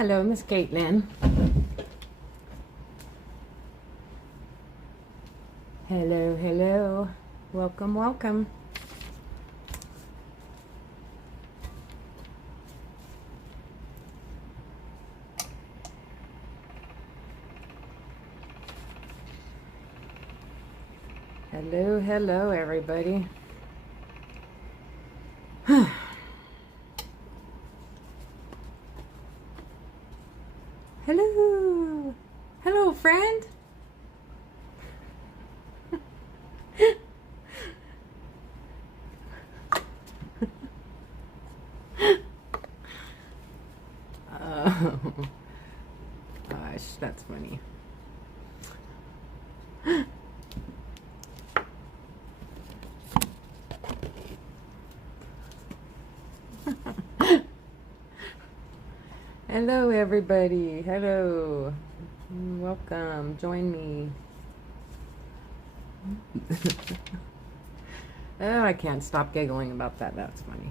Hello, Miss Caitlin. Hello, hello. Welcome, welcome. Hello, hello, everybody. Hello. Hello, friend. Oh, gosh, that's funny. Hello, everybody. Hello. Welcome. Join me. Oh, I can't stop giggling about that. That's funny.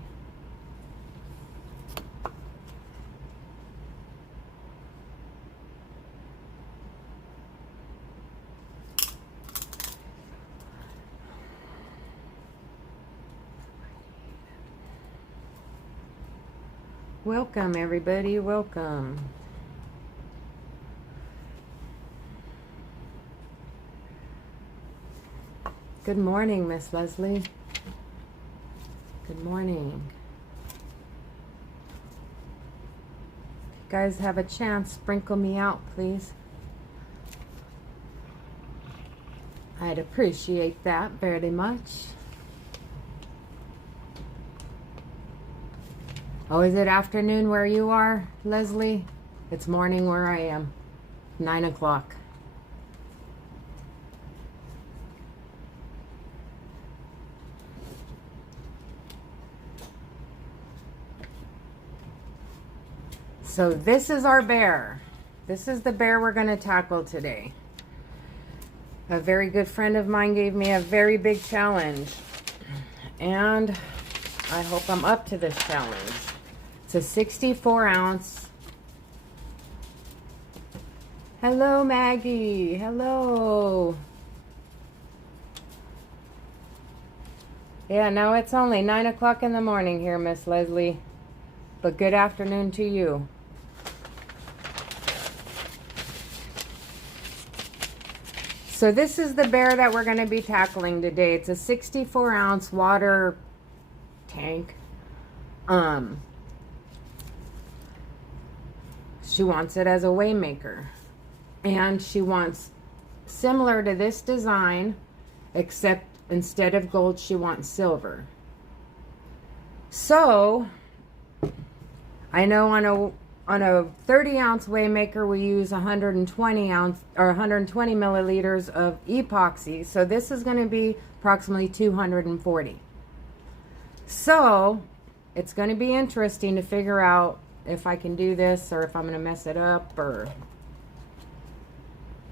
Welcome, everybody. Welcome. Good morning, Miss Leslie. Good morning. If you guys have a chance, sprinkle me out, please. I'd appreciate that very much. Oh, is it afternoon where you are, Leslie? It's morning where I am. 9 o'clock. So this is our bear. This is the bear we're going to tackle today. A very good friend of mine gave me a very big challenge. And I hope I'm up to this challenge. It's a 64 ounce. Hello, Maggie. Hello. Yeah, no, it's only 9 o'clock in the morning here, Miss Leslie. But good afternoon to you. So this is the bear that we're going to be tackling today. It's a 64 ounce water tank. She wants it as a Waymaker. And she wants similar to this design, except instead of gold, she wants silver. So, I know on a 30 ounce Waymaker, we use 120 ounce or 120 milliliters of epoxy. So this is going to be approximately 240. So, it's going to be interesting to figure out if I can do this or if I'm going to mess it up, or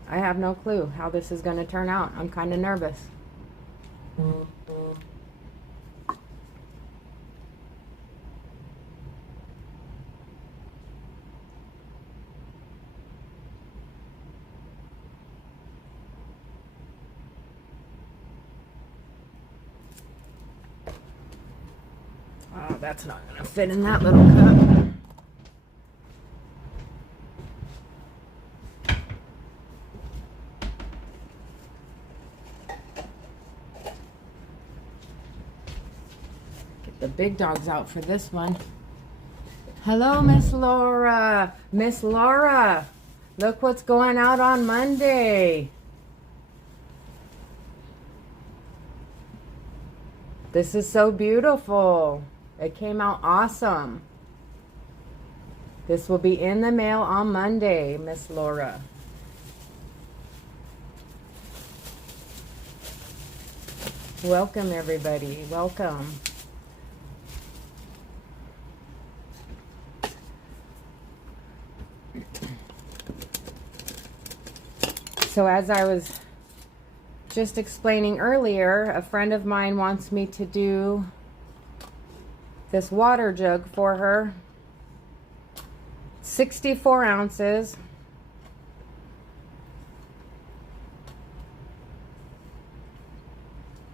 I have no clue how this is going to turn out. I'm kind of nervous. Oh, that's not going to fit in that little cup. The big dog's out for this one. Hello, Miss Laura. Miss Laura, look what's going out on Monday. This is so beautiful. It came out awesome. This will be in the mail on Monday, Miss Laura. Welcome, everybody. Welcome. So as I was just explaining earlier, a friend of mine wants me to do this water jug for her. 64 ounces.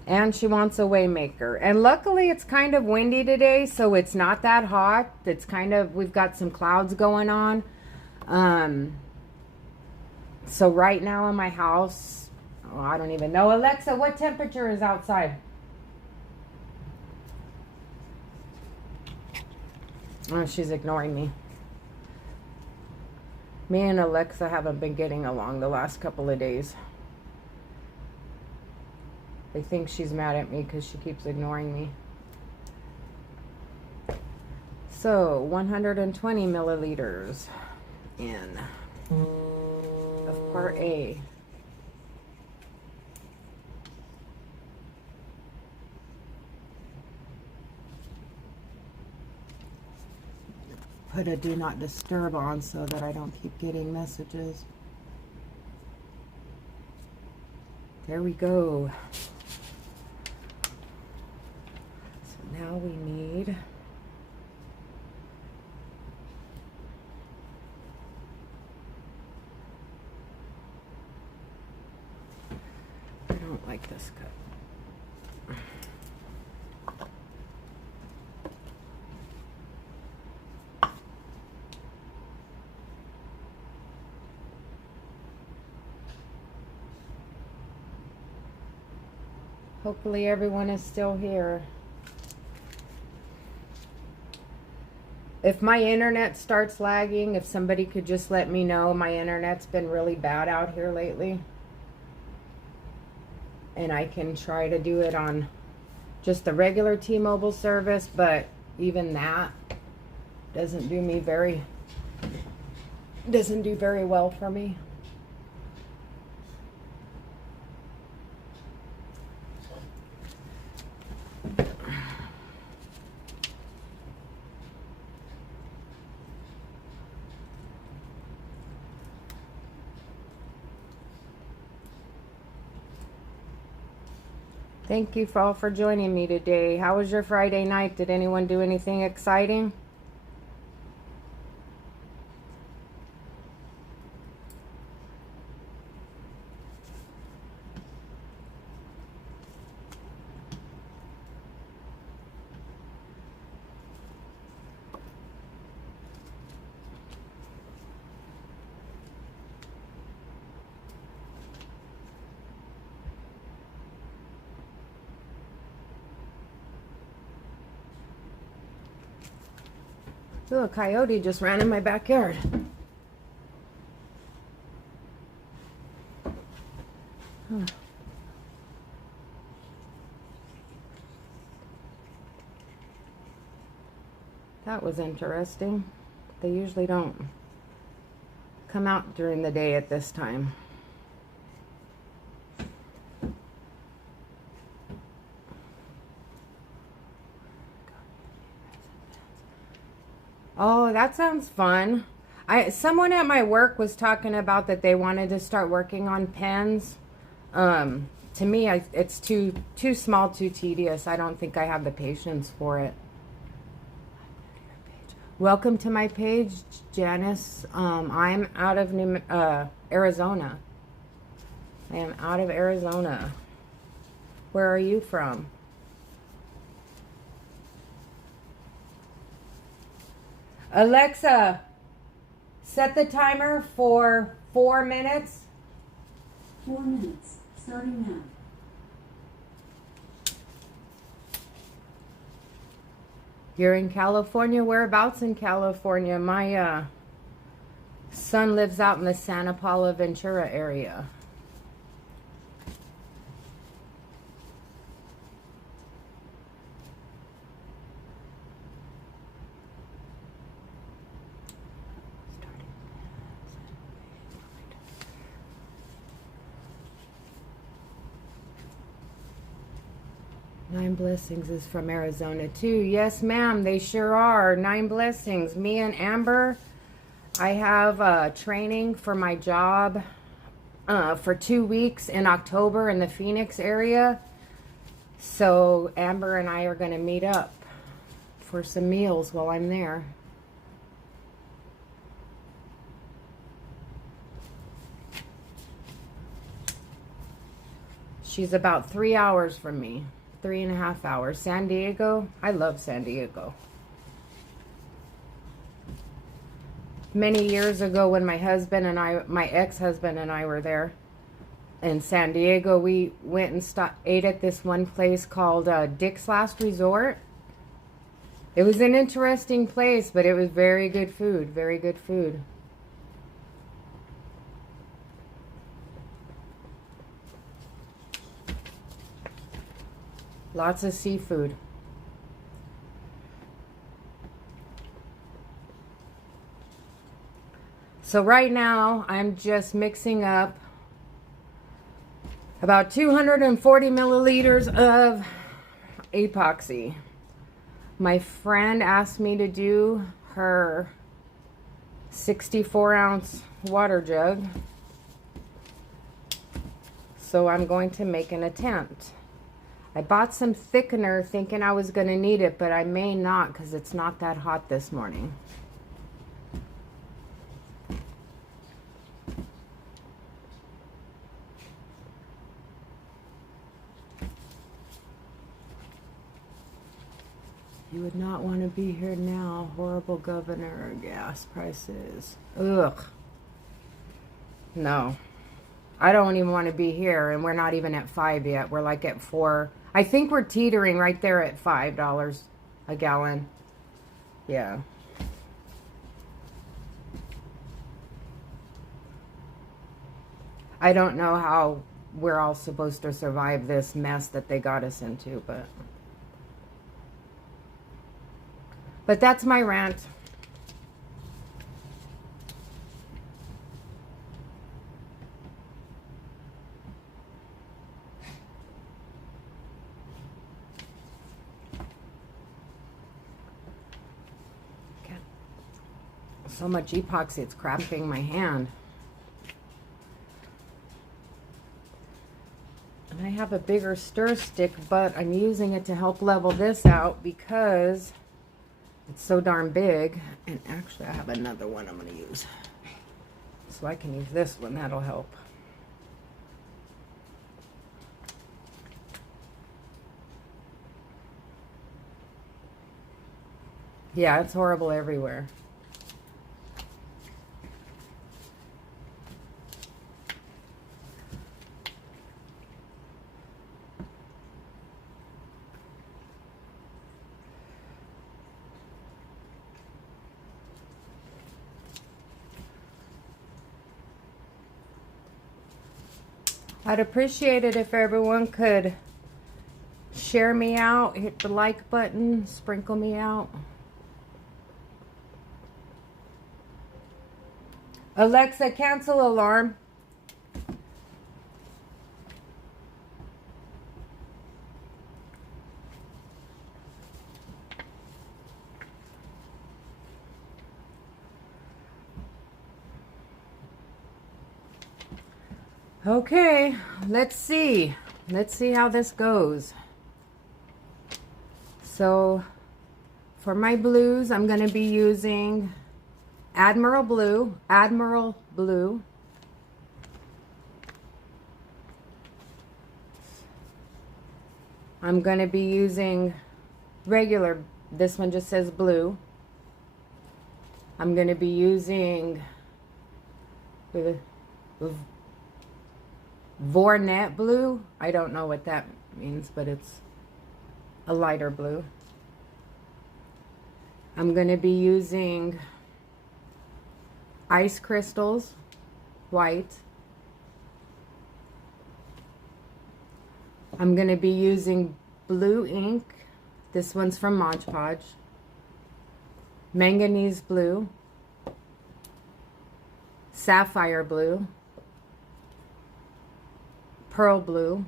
And she wants a Waymaker. And luckily it's kind of windy today, so it's not that hot. It's kind of, we've got some clouds going on. So right now in my house, oh, I don't even know. Alexa, what temperature is outside? Oh, she's ignoring me. Me and Alexa haven't been getting along the last couple of days. I think she's mad at me because she keeps ignoring me. So, 120 milliliters in of part A. Put a do not disturb on so that I don't keep getting messages. There we go. So now we need I don't like this cut. Hopefully everyone is still here. If my internet starts lagging, if somebody could just let me know. My internet's been really bad out here lately. And I can try to do it on just the regular T-Mobile service, but even that doesn't do very well for me. Thank you all for joining me today. How was your Friday night? Did anyone do anything exciting? Ooh, a coyote just ran in my backyard. Huh. That was interesting. They usually don't come out during the day at this time. Oh, that sounds fun. Someone at my work was talking about that they wanted to start working on pens. To me, it's too small, too tedious. I don't think I have the patience for it. Welcome to my page, Janice. I'm out of Arizona. I am out of Arizona. Where are you from? Alexa, set the timer for 4 minutes. 4 minutes, starting now. You're in California? Whereabouts in California? My son lives out in the Santa Paula Ventura area. Nine Blessings is from Arizona too. Yes, ma'am, they sure are. Nine Blessings. Me and Amber, I have training for my job for 2 weeks in October in the Phoenix area. So Amber and I are going to meet up for some meals while I'm there. She's about 3 hours from me. 3.5 hours. San Diego. I love San Diego. Many years ago when my ex-husband and I were there in San Diego, we went and ate at this one place called Dick's Last Resort. It was an interesting place, but it was very good food. Very good food. Lots of seafood. So right now, I'm just mixing up about 240 milliliters of epoxy. My friend asked me to do her 64-ounce water jug. So I'm going to make an attempt. I bought some thickener thinking I was going to need it, but I may not because it's not that hot this morning. You would not want to be here now. Horrible governor, gas prices. Ugh. No. I don't even want to be here, and we're not even at 5 yet. We're like at 4. I think we're teetering right there at $5 a gallon. Yeah. I don't know how we're all supposed to survive this mess that they got us into, but that's my rant. So much epoxy, it's cramping my hand. And I have a bigger stir stick, but I'm using it to help level this out because it's so darn big. And actually, I have another one I'm going to use. So I can use this one. That'll help. Yeah, it's horrible everywhere. I'd appreciate it if everyone could share me out, hit the like button, sprinkle me out. Alexa, cancel alarm. Okay, let's see. Let's see how this goes. So, for my blues, I'm going to be using Admiral Blue. I'm going to be using regular, this one just says blue. I'm going to be using Vornet blue. I don't know what that means, but it's a lighter blue. I'm going to be using Ice Crystals, white. I'm going to be using blue ink. This one's from Mod Podge. Manganese blue. Sapphire blue. Pearl blue.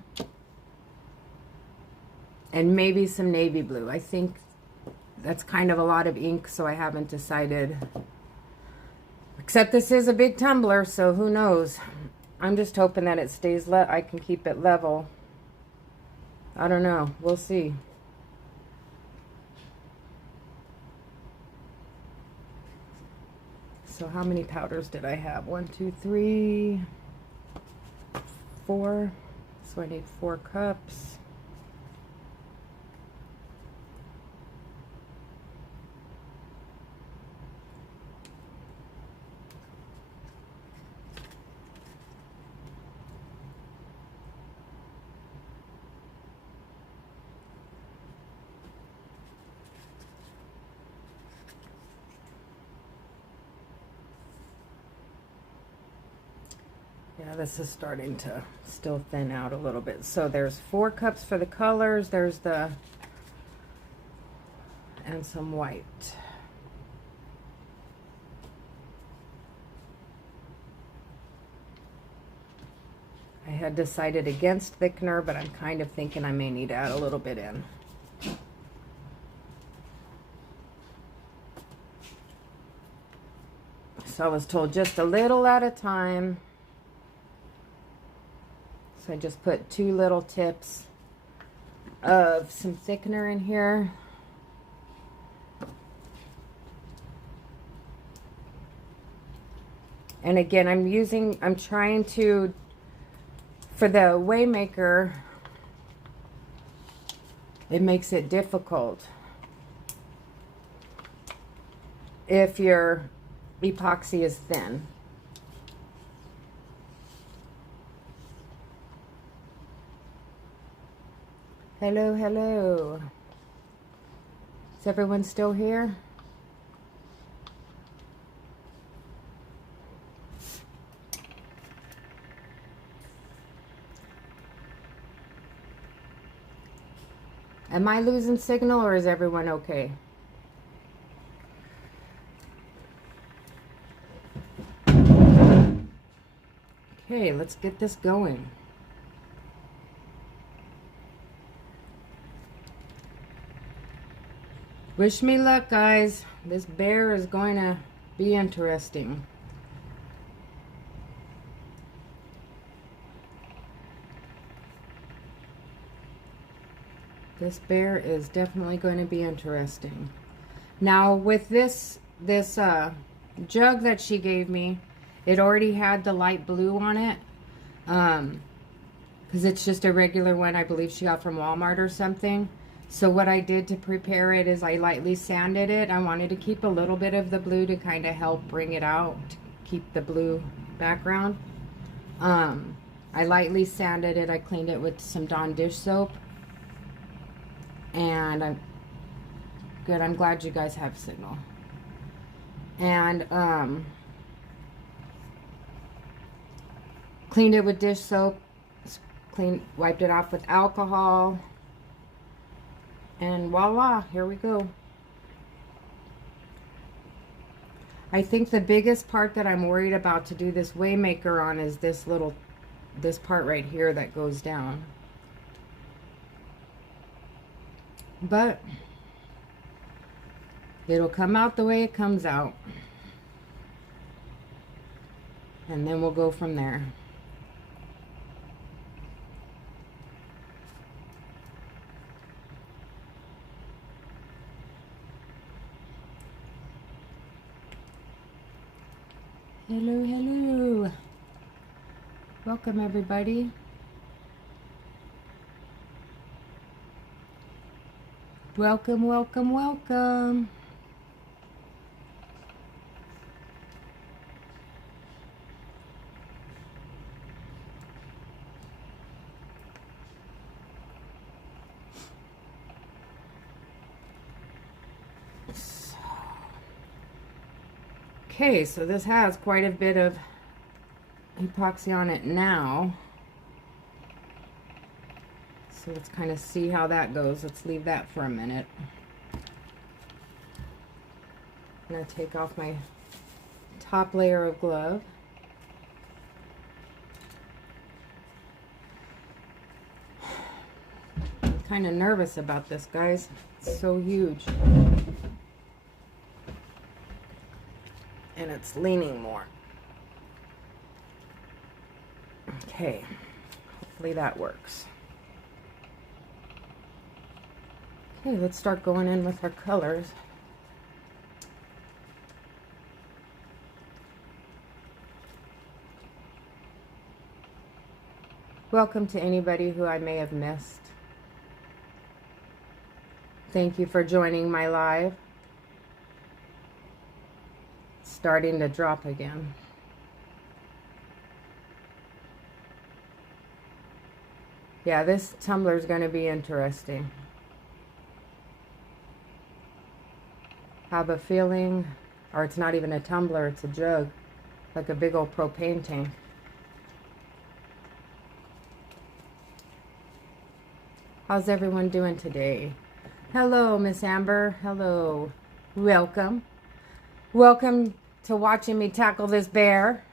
And maybe some navy blue. I think that's kind of a lot of ink, so I haven't decided. Except this is a big tumbler, so who knows. I'm just hoping that it stays, I can keep it level. I don't know. We'll see. So how many powders did I have? 1, 2, 3, 4, So I need 4 cups. Yeah, this is starting to still thin out a little bit. So there's 4 cups for the colors. There's the, and some white. I had decided against thickener, but I'm kind of thinking I may need to add a little bit in. So I was told just a little at a time. So I just put 2 little tips of some thickener in here. And again, I'm trying to, for the Waymaker, it makes it difficult if your epoxy is thin. Hello, hello. Is everyone still here? Am I losing signal or is everyone okay? Okay, let's get this going. Wish me luck, guys. This bear is going to be interesting. This bear is definitely going to be interesting. Now, with this jug that she gave me, it already had the light blue on it. Because it's just a regular one I believe she got from Walmart or something. So what I did to prepare it is I lightly sanded it. I wanted to keep a little bit of the blue to kind of help bring it out, to keep the blue background. I lightly sanded it. I cleaned it with some Dawn dish soap. And I'm good. I'm glad you guys have signal. And cleaned it with dish soap. Wiped it off with alcohol. And voila, here we go. I think the biggest part that I'm worried about to do this Waymaker on is this part right here that goes down. But it'll come out the way it comes out. And then we'll go from there. Hello, hello. Welcome, everybody. Welcome, welcome, welcome. Okay, so this has quite a bit of epoxy on it now. So let's kind of see how that goes. Let's leave that for a minute. I'm going to take off my top layer of glove. I'm kind of nervous about this, guys. It's so huge. And it's leaning more. Okay, hopefully that works. Okay, let's start going in with our colors. Welcome to anybody who I may have missed. Thank you for joining my live. Starting to drop again. Yeah, this tumbler is going to be interesting. Have a feeling, or it's not even a tumbler, it's a jug, like a big old propane tank. How's everyone doing today? Hello, Miss Amber. Hello. Welcome. Welcome to watching me tackle this bear.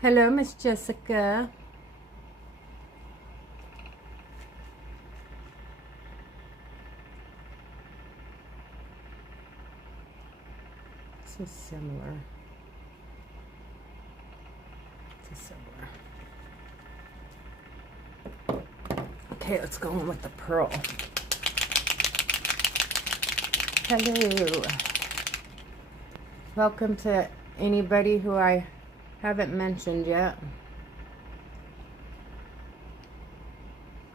Hello, Miss Jessica. This is similar. This is similar. Okay, let's go in with the pearl. Hello. Welcome to anybody who I haven't mentioned yet.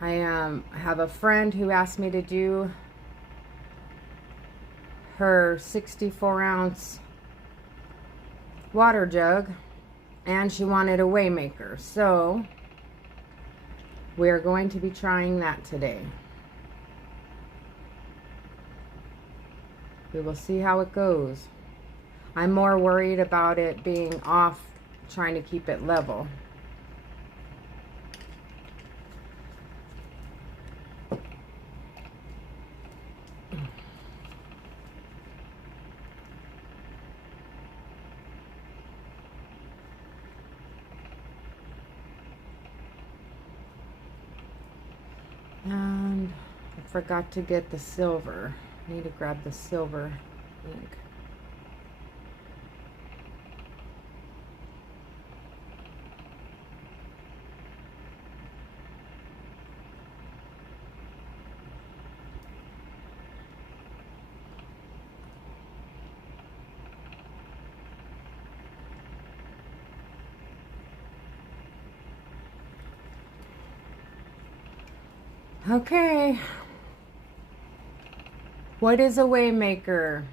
I have a friend who asked me to do her 64-ounce water jug, and she wanted a Waymaker, so we're going to be trying that today. We will see how it goes. I'm more worried about it being off, trying to keep it level. And I forgot to get the silver. I need to grab the silver ink. Okay. What is a Waymaker?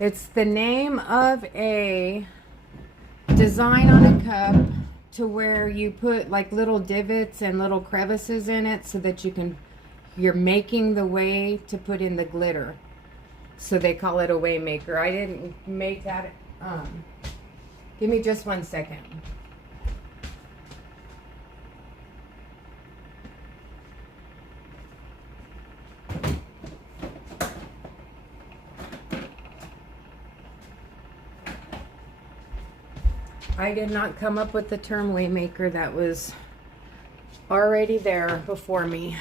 It's the name of a design on a cup to where you put like little divots and little crevices in it so that you're making the way to put in the glitter. So they call it a Waymaker. I didn't make that. Give me just 1 second. I did not come up with the term Waymaker. That was already there before me.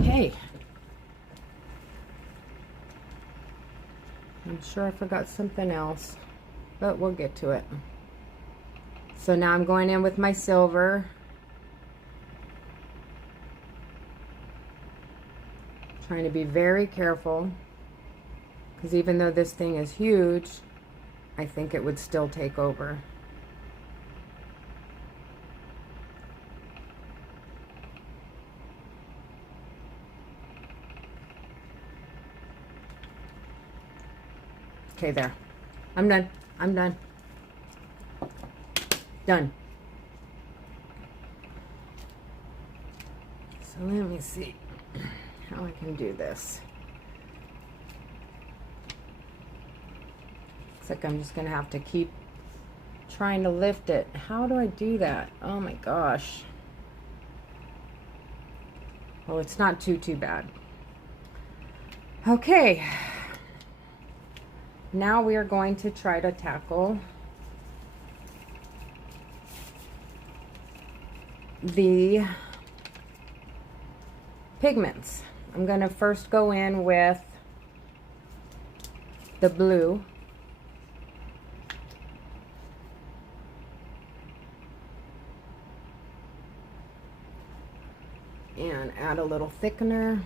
Okay. I'm sure I forgot something else, but we'll get to it. So now I'm going in with my silver. Trying to be very careful, because even though this thing is huge, I think it would still take over. Okay, there. I'm done. I'm done. Done. So let me see how I can do this. Looks like I'm just gonna have to keep trying to lift it. How do I do that? Oh my gosh. Well, it's not too bad. Okay. Now we are going to try to tackle the pigments. I'm going to first go in with the blue. And add a little thickener.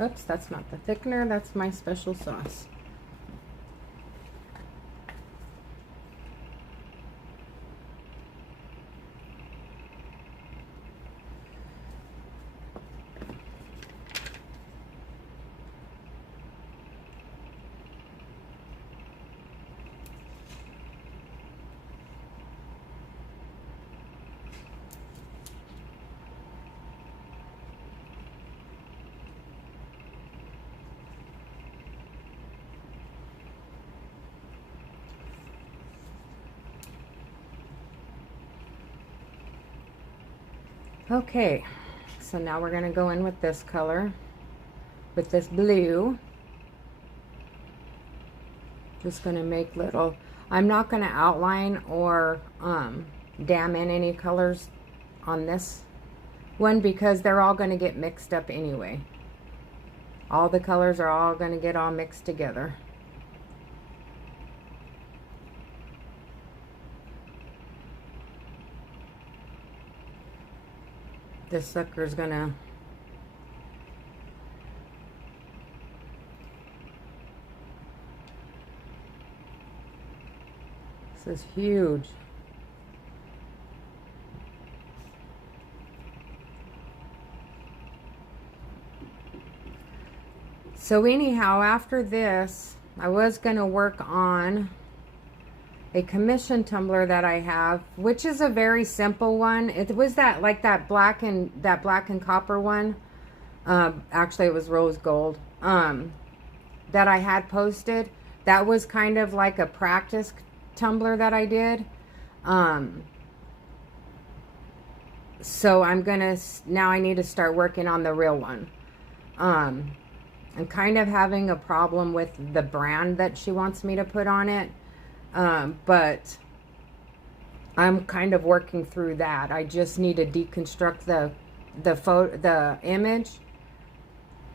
Oops, that's not the thickener, that's my special sauce. Okay, so now we're going to go in with this color, with this blue. Just going to make little, I'm not going to outline or dam in any colors on this one because they're all going to get mixed up anyway. All the colors are all going to get all mixed together. This sucker's gonna this is huge. So anyhow, after this, I was gonna work on a commission tumbler that I have, which is a very simple one. It was that like that black and copper one. Actually, it was rose gold. That I had posted. That was kind of like a practice tumbler that I did. So I'm gonna now. I need to start working on the real one. I'm kind of having a problem with the brand that she wants me to put on it. But I'm kind of working through that. I just need to deconstruct the image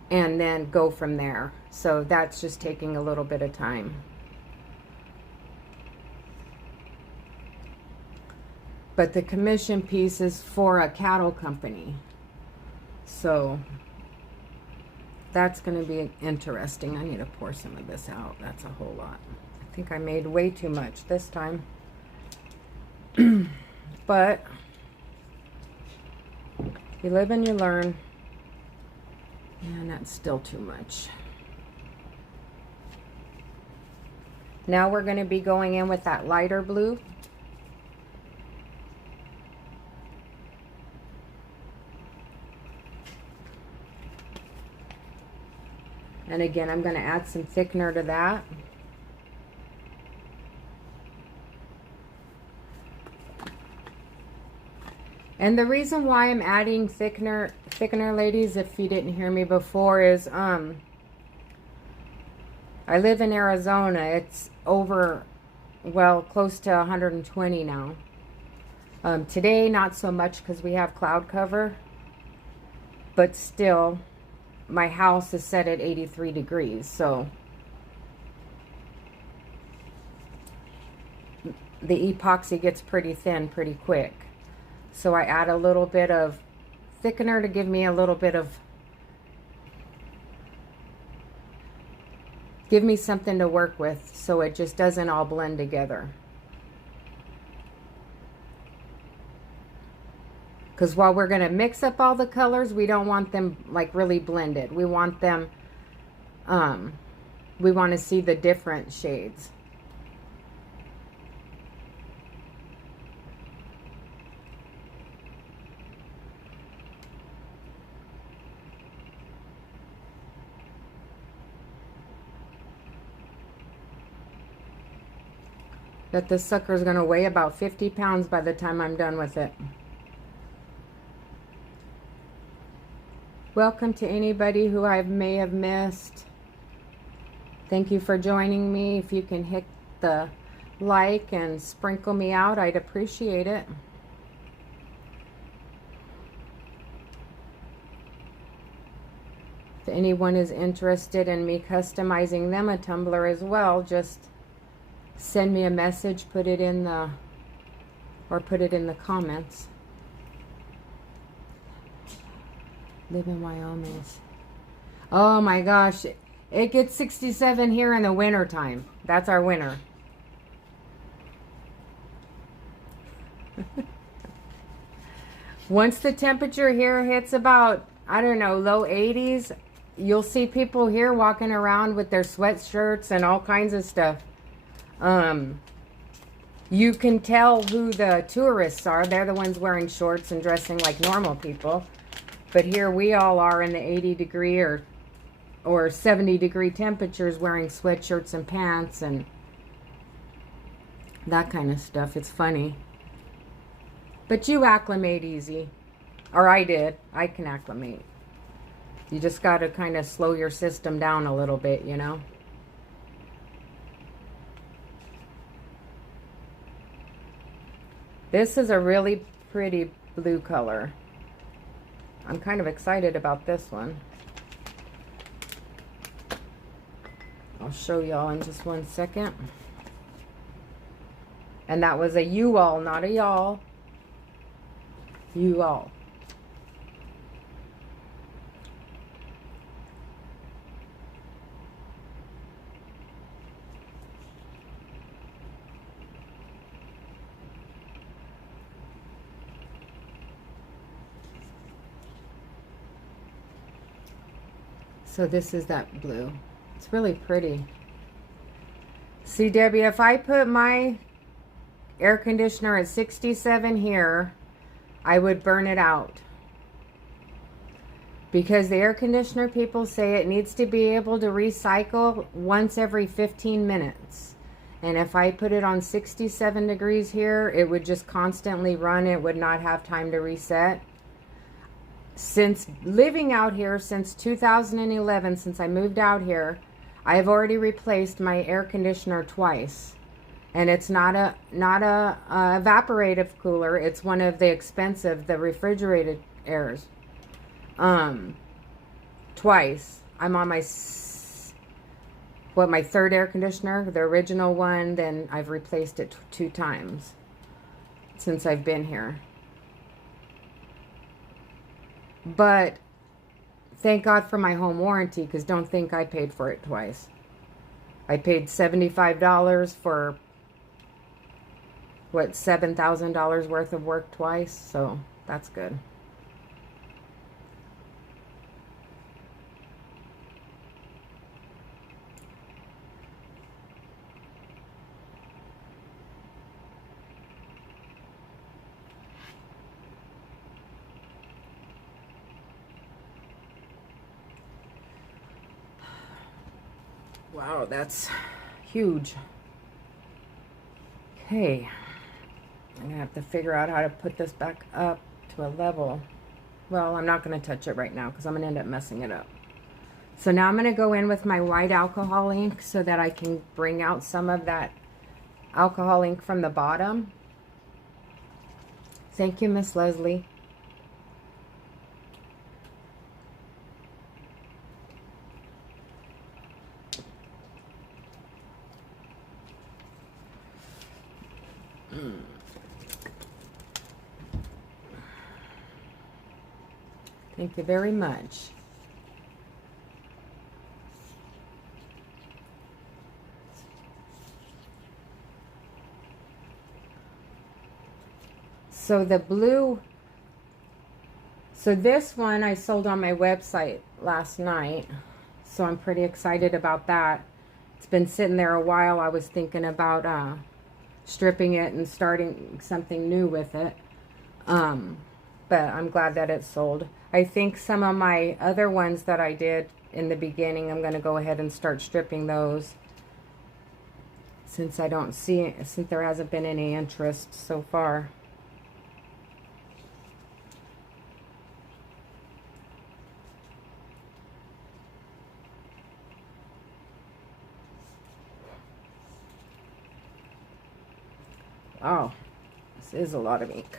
and then go from there. So that's just taking a little bit of time. But the commission piece is for a cattle company. So that's going to be interesting. I need to pour some of this out. That's a whole lot. I think I made way too much this time. But you live and you learn. And that's still too much. Now we're going to be going in with that lighter blue. And again, I'm going to add some thickener to that. And the reason why I'm adding thickener, ladies, if you didn't hear me before, is I live in Arizona. It's over, well, close to 120 now. Today, not so much because we have cloud cover. But still, my house is set at 83 degrees, so the epoxy gets pretty thin pretty quick. So I add a little bit of thickener to give me a little bit of, give me something to work with so it just doesn't all blend together. Because while we're going to mix up all the colors, we don't want them like really blended. We want them, we want to see the different shades. That this sucker is going to weigh about 50 pounds by the time I'm done with it. Welcome to anybody who I may have missed. Thank you for joining me. If you can hit the like and sprinkle me out, I'd appreciate it. If anyone is interested in me customizing them a tumbler as well, just send me a message, put it in the comments. Live in Wyoming. Oh my gosh, it gets 67 here in the winter time. That's our winter. Once the temperature here hits about, I don't know, low 80s, you'll see people here walking around with their sweatshirts and all kinds of stuff. You can tell who the tourists are. They're the ones wearing shorts and dressing like normal people. But here we all are in the 80 degree or 70 degree temperatures wearing sweatshirts and pants and that kind of stuff. It's funny. But you acclimate easy. Or I did. I can acclimate. You just got to kind of slow your system down a little bit, you know. This is a really pretty blue color. I'm kind of excited about this one. I'll show y'all in just one second. And that was a you-all, not a y'all. You-all. So this is that blue. It's really pretty. See, Debbie, if I put my air conditioner at 67 here, I would burn it out. Because the air conditioner people say it needs to be able to recycle once every 15 minutes. And if I put it on 67 degrees here, it would just constantly run. It would not have time to reset. Since living out here since 2011, since I moved out here, I have already replaced my air conditioner twice. And it's not a evaporative cooler. It's one of the expensive, the refrigerated airs. Twice. I'm on my third air conditioner, the original one. Then I've replaced it 2 times since I've been here. But thank God for my home warranty, because don't think I paid for it twice. I paid $75 for, what, $7,000 worth of work twice, so that's good. Wow, that's huge. Okay, I'm gonna have to figure out how to put this back up to a level. Well, I'm not gonna touch it right now because I'm gonna end up messing it up. So now I'm gonna go in with my white alcohol ink so that I can bring out some of that alcohol ink from the bottom. Thank you, Miss Leslie. Thank you very much. So the blue, so this one I sold on my website last night. So I'm pretty excited about that. It's been sitting there a while. I was thinking about stripping it and starting something new with it. But I'm glad that it's sold. I think some of my other ones that I did in the beginning, I'm going to go ahead and start stripping those. Since I don't see, since there hasn't been any interest so far. Wow, this is a lot of ink.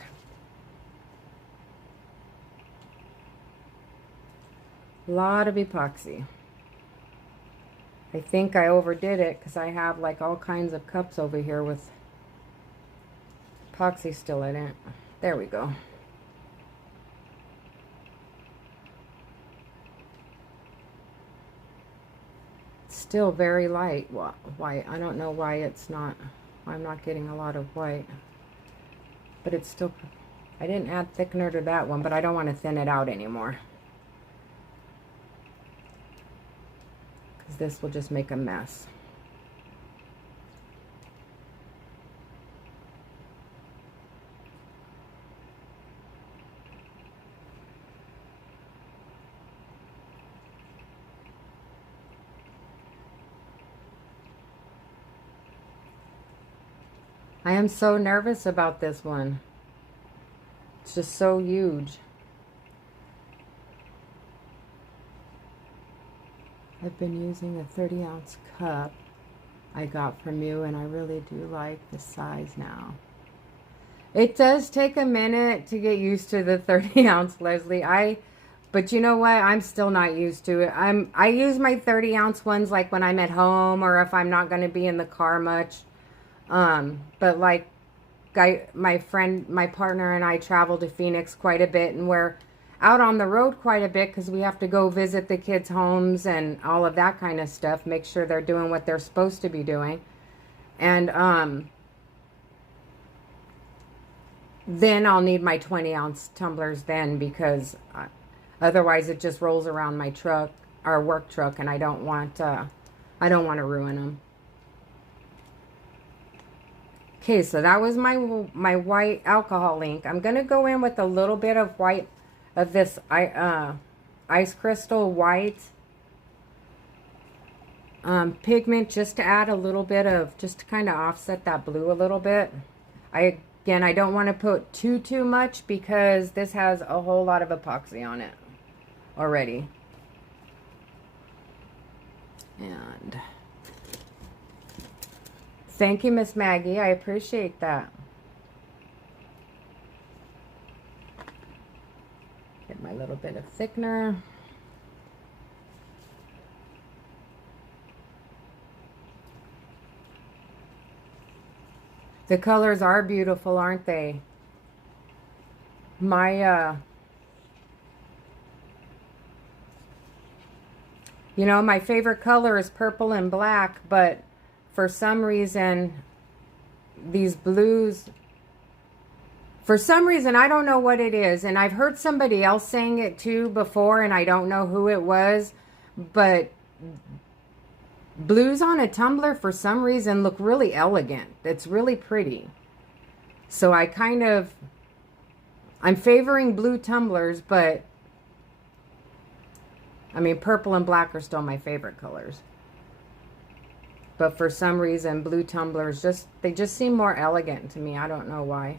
A lot of epoxy. I think I overdid it because I have like all kinds of cups over here with epoxy still in it. There we go. Still very light white. I don't know why it's not, I'm not getting a lot of white, but it's still, I didn't add thickener to that one, but I don't want to thin it out anymore because this will just make a mess. I am so nervous about this one. It's just so huge. I've been using a 30-ounce cup I got from you, and I really do like the size now. It does take a minute to get used to the 30-ounce, Leslie. But you know what? I'm still not used to it. I use my 30-ounce ones like when I'm at home or if I'm not going to be in the car much. But like my partner and I travel to Phoenix quite a bit, and we're out on the road quite a bit because we have to go visit the kids' homes and all of that kind of stuff, make sure they're doing what they're supposed to be doing. And then I'll need my 20-ounce tumblers then, because otherwise it just rolls around my truck, our work truck, and I don't want to ruin them. Okay, so that was my white alcohol ink. I'm going to go in with a little bit of white, of this ice crystal white pigment, just to add a little bit of, just to kind of offset that blue a little bit. Again, I don't want to put too much because this has a whole lot of epoxy on it already. And thank you, Miss Maggie. I appreciate that. Get my little bit of thickener. The colors are beautiful, aren't they? My, you know, my favorite color is purple and black, but for some reason, these blues, for some reason, I don't know what it is. And I've heard somebody else saying it too before, and I don't know who it was. But blues on a tumbler, for some reason, look really elegant. It's really pretty. So I'm favoring blue tumblers, but I mean, purple and black are still my favorite colors. But for some reason, blue tumblers, they just seem more elegant to me. I don't know why.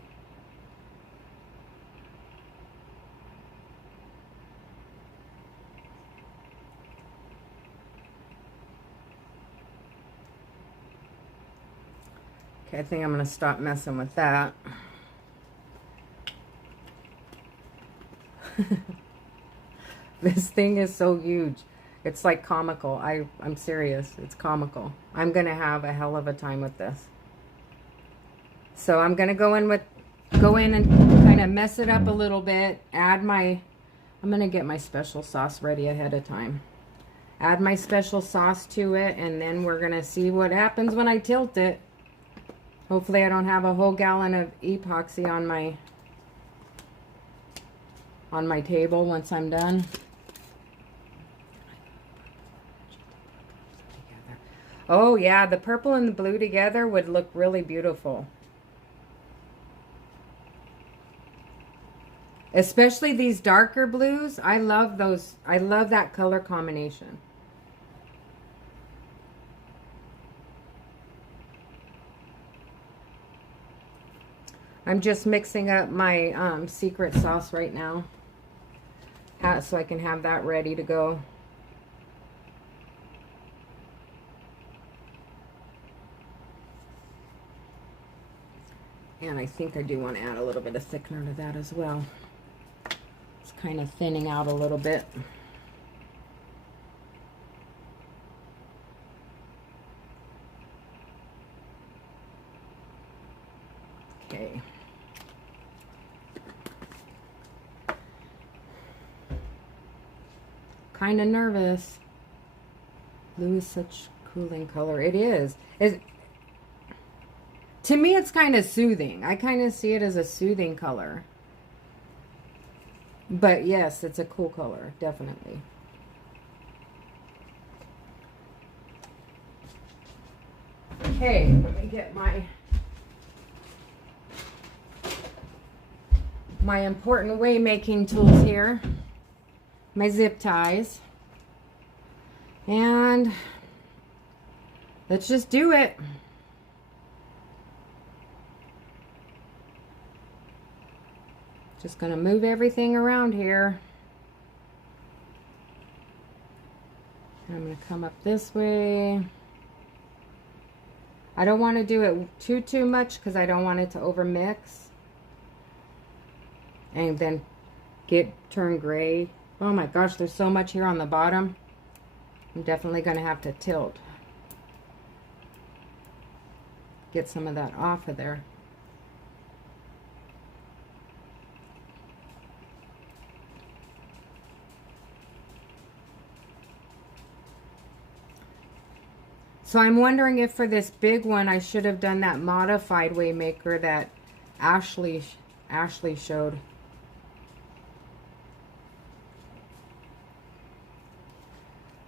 Okay, I think I'm going to stop messing with that. This thing is so huge. It's like comical. I'm serious. It's comical. I'm going to have a hell of a time with this. So I'm going to go in and kind of mess it up a little bit. I'm going to get my special sauce ready ahead of time. Add my special sauce to it, and then we're going to see what happens when I tilt it. Hopefully I don't have a whole gallon of epoxy on my table once I'm done. Oh yeah, the purple and the blue together would look really beautiful. Especially these darker blues. I love those. I love that color combination. I'm just mixing up my secret sauce right now, so I can have that ready to go. And I think I do want to add a little bit of thickener to that as well. It's kind of thinning out a little bit. kind of nervous. Blue is such cooling color. It is. To me, it's kind of soothing. I kind of see it as a soothing color. But yes, it's a cool color, definitely. Okay, let me get my important waymaking tools here. My zip ties. And let's just do it. Just gonna move everything around here. I'm gonna come up this way. I don't want to do it too much because I don't want it to overmix and then turn gray. Oh my gosh, there's so much here on the bottom. I'm definitely going to have to tilt. Get some of that off of there. So I'm wondering if for this big one I should have done that modified Waymaker that Ashley showed.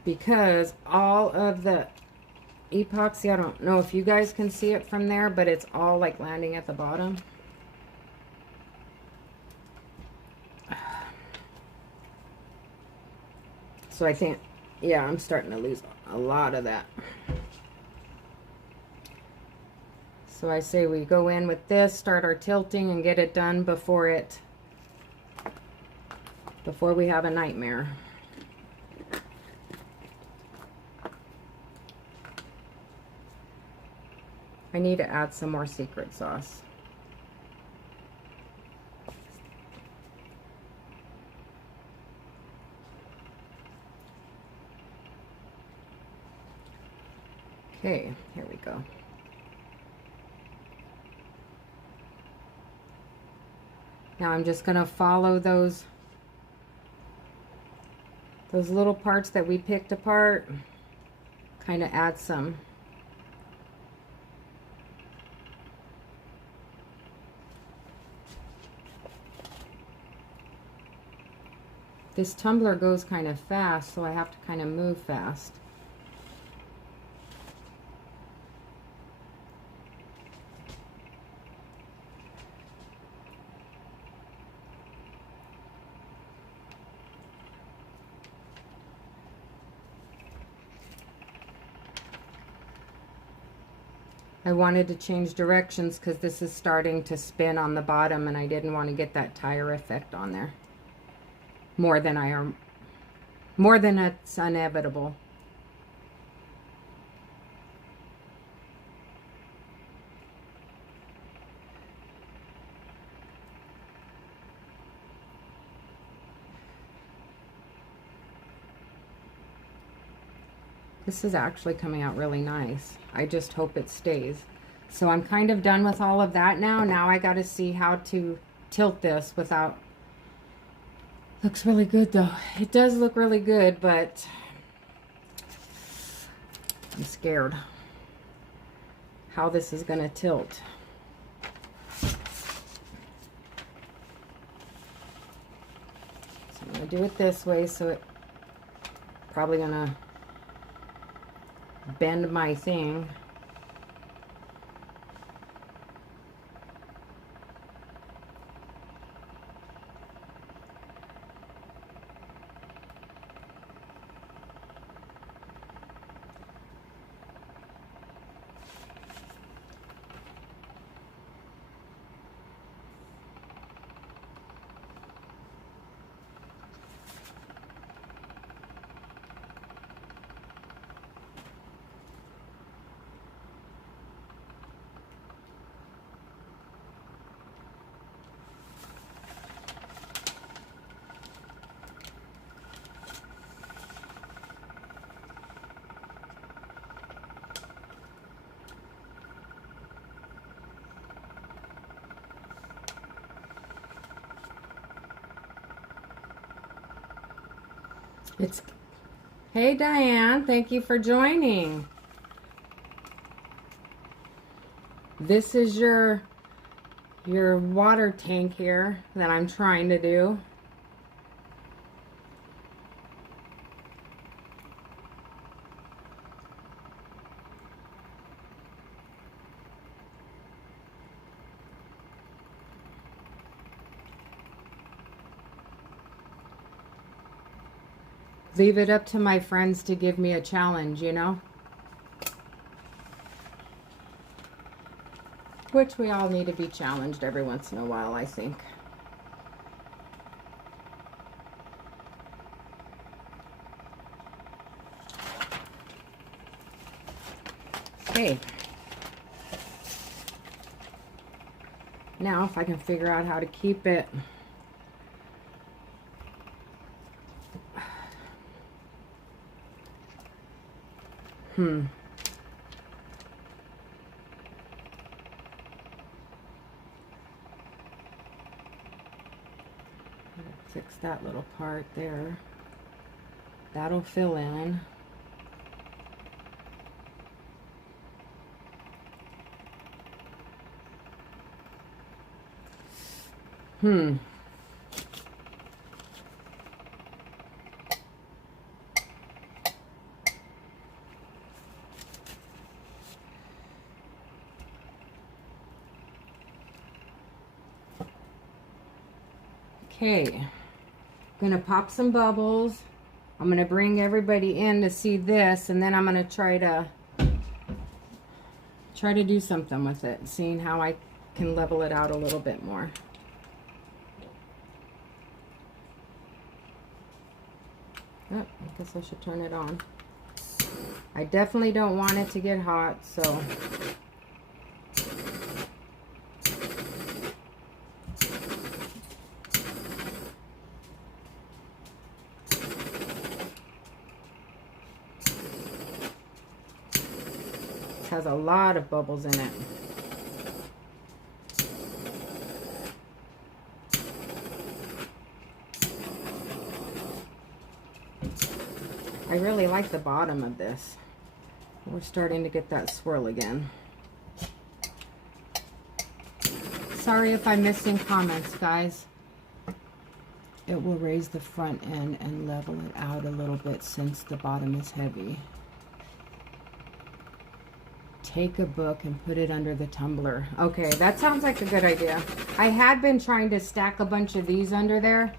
Because all of the epoxy, I don't know if you guys can see it from there, but it's all like landing at the bottom. So I think, yeah, I'm starting to lose a lot of that. So I say we go in with this, start our tilting and get it done before we have a nightmare. I need to add some more secret sauce. Okay, here we go. Now I'm just going to follow those little parts that we picked apart, kind of add some. This tumbler goes kind of fast, so I have to kind of move fast. I wanted to change directions because this is starting to spin on the bottom and I didn't want to get that tire effect on there. More than it's inevitable. This is actually coming out really nice. I just hope it stays. So I'm kind of done with all of that now. Now I got to see how to tilt this without... Looks really good though. It does look really good, but I'm scared how this is going to tilt. So I'm going to do it this way, so it probably going to bend my thing. Hey Diane, thank you for joining. This is your water tank here that I'm trying to do. Leave it up to my friends to give me a challenge, you know? Which we all need to be challenged every once in a while, I think. Okay. Now, if I can figure out how to keep it fix that little part there. That'll fill in. Okay, I'm gonna pop some bubbles. I'm gonna bring everybody in to see this, and then I'm gonna try to do something with it, seeing how I can level it out a little bit more. Oh, I guess I should turn it on. I definitely don't want it to get hot, so has a lot of bubbles in it. I really like the bottom of this. We're starting to get that swirl again. Sorry if I'm missing comments, guys. It will raise the front end and level it out a little bit since the bottom is heavy. Take a book and put it under the tumbler. Okay, that sounds like a good idea. I had been trying to stack a bunch of these under there.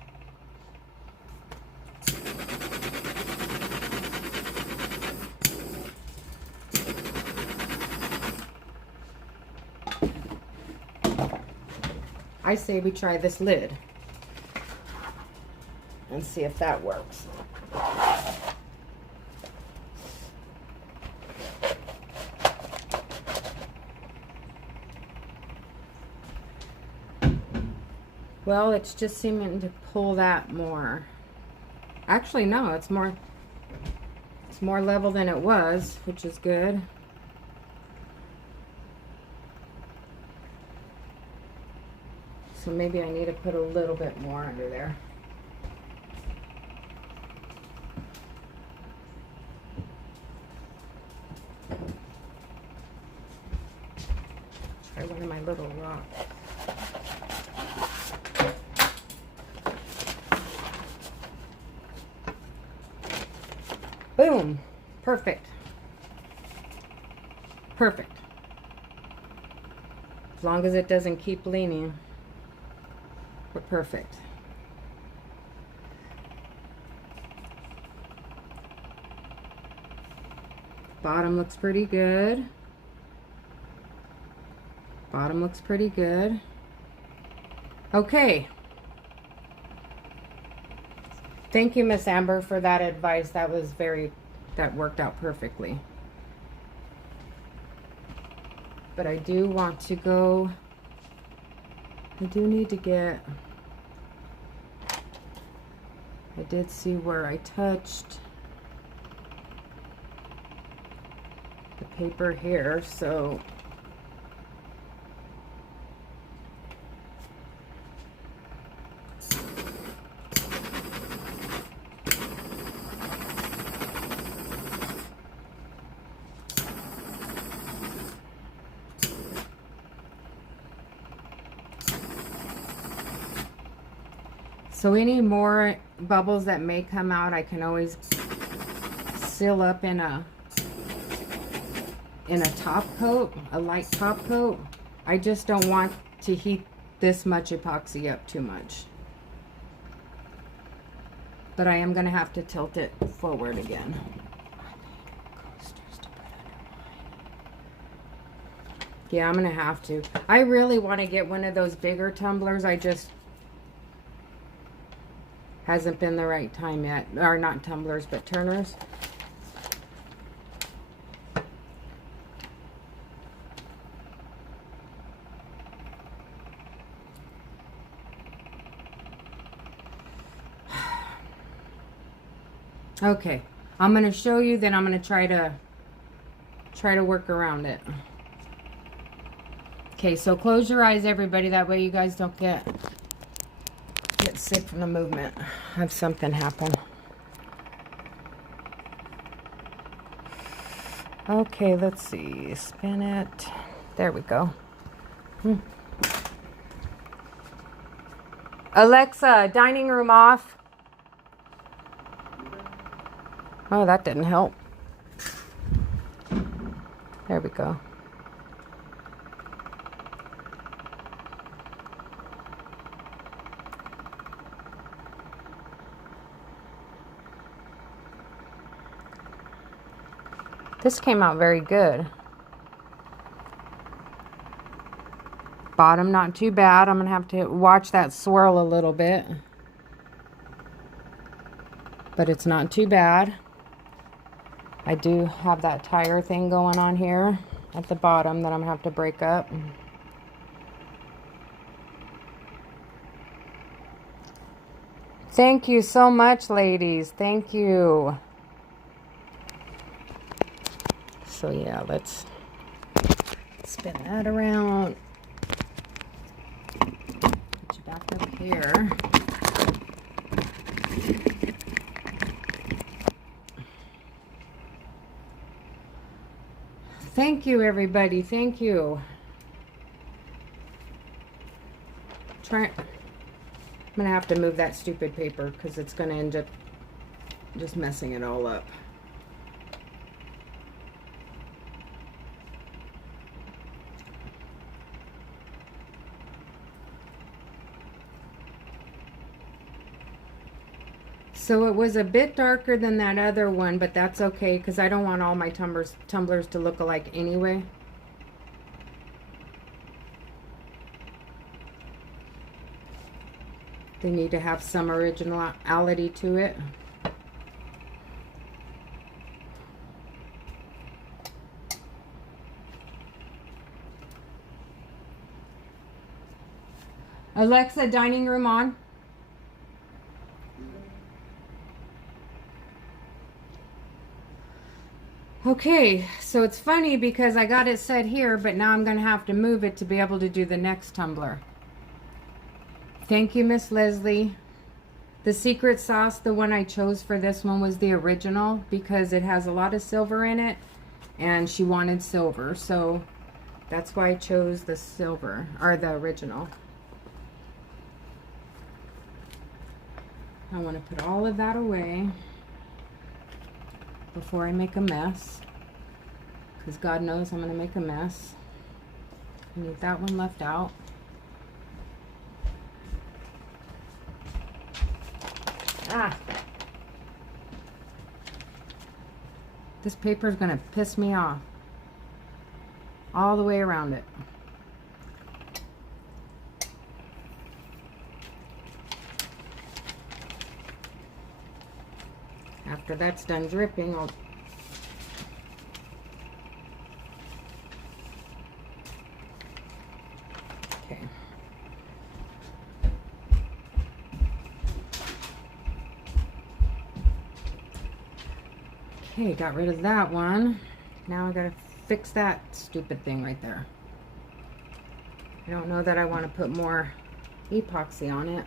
I say we try this lid and see if that works. Well, it's just seeming to pull that more. Actually, no, it's more level than it was, which is good. So maybe I need to put a little bit more under there. Try one of my little rocks. Boom. Perfect. Perfect. As long as it doesn't keep leaning, we're perfect. Bottom looks pretty good. Bottom looks pretty good. Okay. Thank you, Miss Amber, for that advice. That worked out perfectly. But I do want to go, I do need to get, I did see where I touched the paper here, so So any more bubbles that may come out, I can always seal up in a top coat, a light top coat. I just don't want to heat this much epoxy up too much. But I am going to have to tilt it forward again. Yeah, I'm going to have to. I really want to get one of those bigger tumblers. I just hasn't been the right time yet. Or not tumblers, but turners. Okay, I'm going to show you, then I'm going to try to work around it. Okay, so close your eyes, everybody. That way you guys don't get sick from the movement. Have something happen. Okay, let's see. Spin it. There we go. Alexa, dining room off. Oh, that didn't help. There we go. This came out very good. Bottom not too bad. I'm going to have to watch that swirl a little bit. But it's not too bad. I do have that tire thing going on here at the bottom that I'm going to have to break up. Thank you so much, ladies. Thank you. So yeah, let's spin that around. Put you back up here. Thank you, everybody. Thank you. I'm gonna have to move that stupid paper because it's gonna end up just messing it all up. So it was a bit darker than that other one, but that's okay because I don't want all my tumblers to look alike anyway. They need to have some originality to it. Alexa, dining room on. Okay, so it's funny because I got it set here, but now I'm going to have to move it to be able to do the next tumbler. Thank you, Miss Leslie. The secret sauce, the one I chose for this one, was the original because it has a lot of silver in it, and she wanted silver, so that's why I chose the silver, or the original. I want to put all of that away before I make a mess, because God knows I'm going to make a mess. I need that one left out. This paper is going to piss me off all the way around it. After that's done dripping, I'll okay. Okay, got rid of that one. Now I gotta fix that stupid thing right there. I don't know that I want to put more epoxy on it,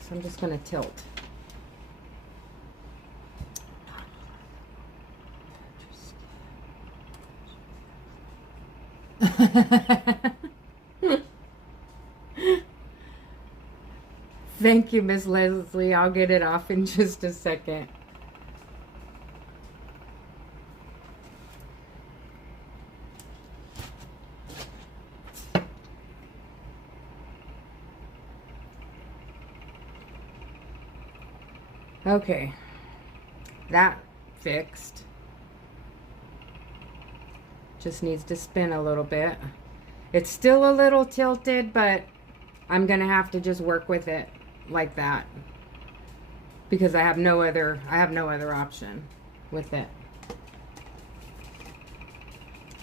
so I'm just gonna tilt. Thank you, Miss Leslie. I'll get it off in just a second. Okay, that fixed. Just needs to spin a little bit. It's still a little tilted, but I'm gonna have to just work with it like that because I have no other option with it.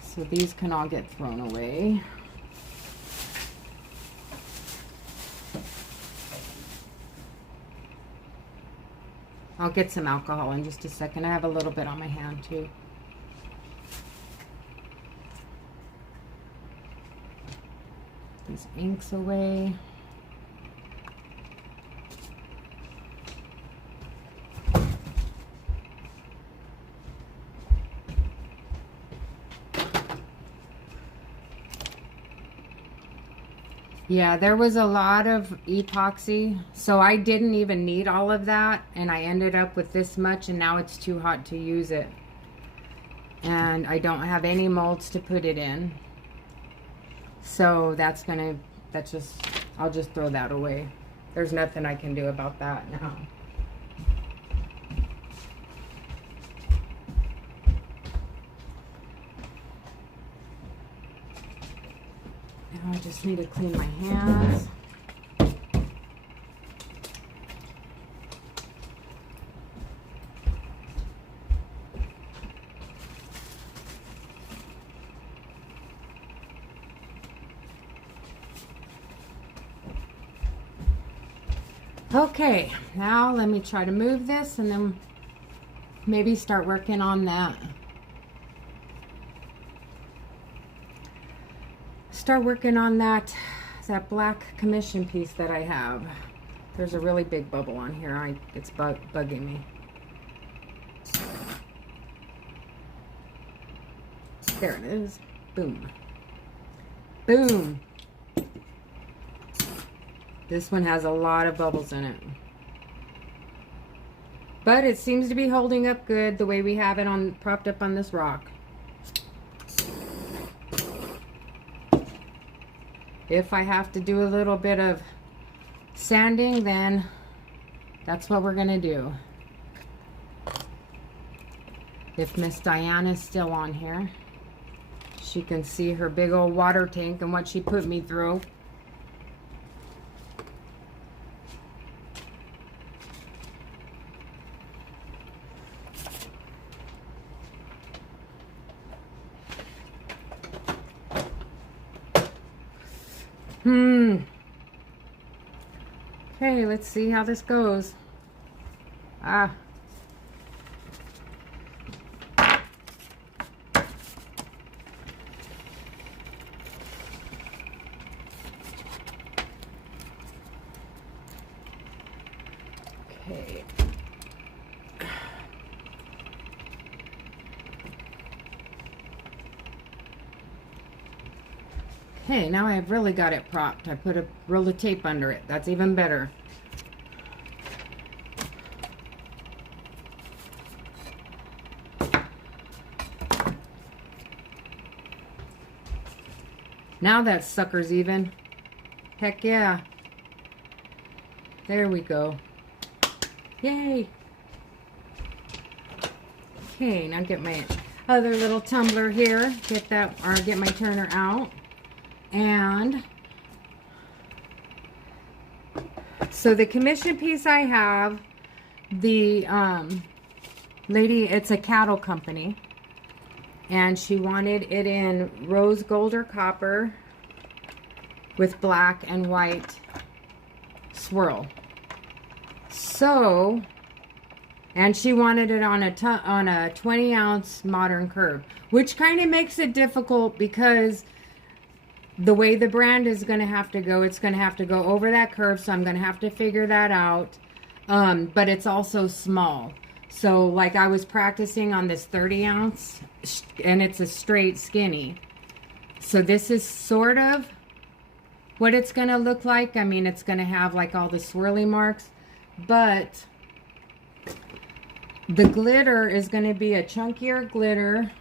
So these can all get thrown away. I'll get some alcohol in just a second. I have a little bit on my hand too. These inks away. Yeah, there was a lot of epoxy, so I didn't even need all of that, and I ended up with this much, and now it's too hot to use it. And I don't have any molds to put it in. So I'll just throw that away. There's nothing I can do about that now. Now I just need to clean my hands. Okay, now let me try to move this and then maybe start working on that. Start working on that black commission piece that I have. There's a really big bubble on here. It's bugging me. There it is. Boom. Boom. This one has a lot of bubbles in it. But it seems to be holding up good the way we have it propped up on this rock. If I have to do a little bit of sanding, then that's what we're gonna do. If Miss Diana's still on here, she can see her big old water tank and what she put me through. Okay, let's see how this goes. Okay. Okay, now I've really got it propped. I put a roll of tape under it. That's even better. Now that sucker's even. Heck yeah. There we go. Yay. Okay, now get my other little tumbler here. Get my turner out. And so the commission piece I have, the lady, it's a cattle company. And she wanted it in rose gold or copper with black and white swirl. So, and she wanted it on a 20-ounce modern curve, which kind of makes it difficult because the way the brand is going to have to go, it's going to have to go over that curve. So I'm going to have to figure that out. But it's also small. So like I was practicing on this 30-ounce and it's a straight skinny. So this is sort of what it's going to look like. I mean, it's going to have like all the swirly marks, but the glitter is going to be a chunkier glitter,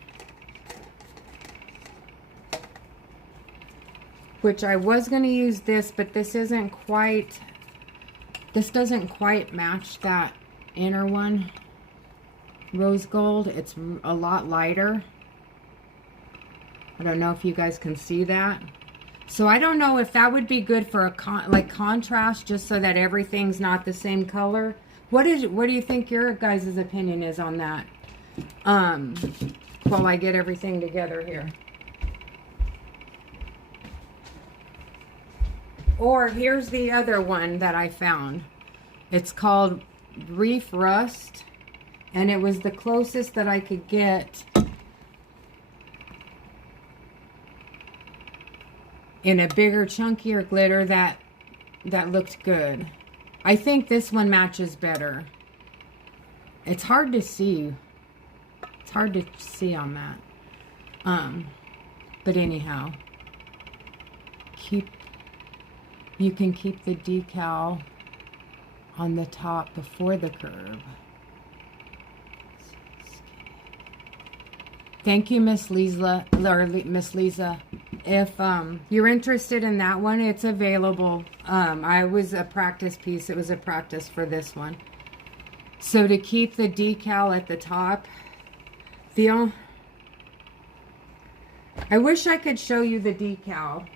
which I was going to use this, but this doesn't quite match that inner one, rose gold. It's a lot lighter. I don't know if you guys can see that. So I don't know if that would be good for a contrast, just so that everything's not the same color. What do you think your guys' opinion is on that? While I get everything together here. Or here's the other one that I found. It's called Reef Rust, and it was the closest that I could get in a bigger, chunkier glitter that looked good. I think this one matches better. It's hard to see. It's hard to see on that. But anyhow, you can keep the decal on the top before the curve. Thank you, Miss Lisa. If you're interested in that one, it's available. I was a practice piece. It was a practice for this one. So to keep the decal at the top, I wish I could show you the decal.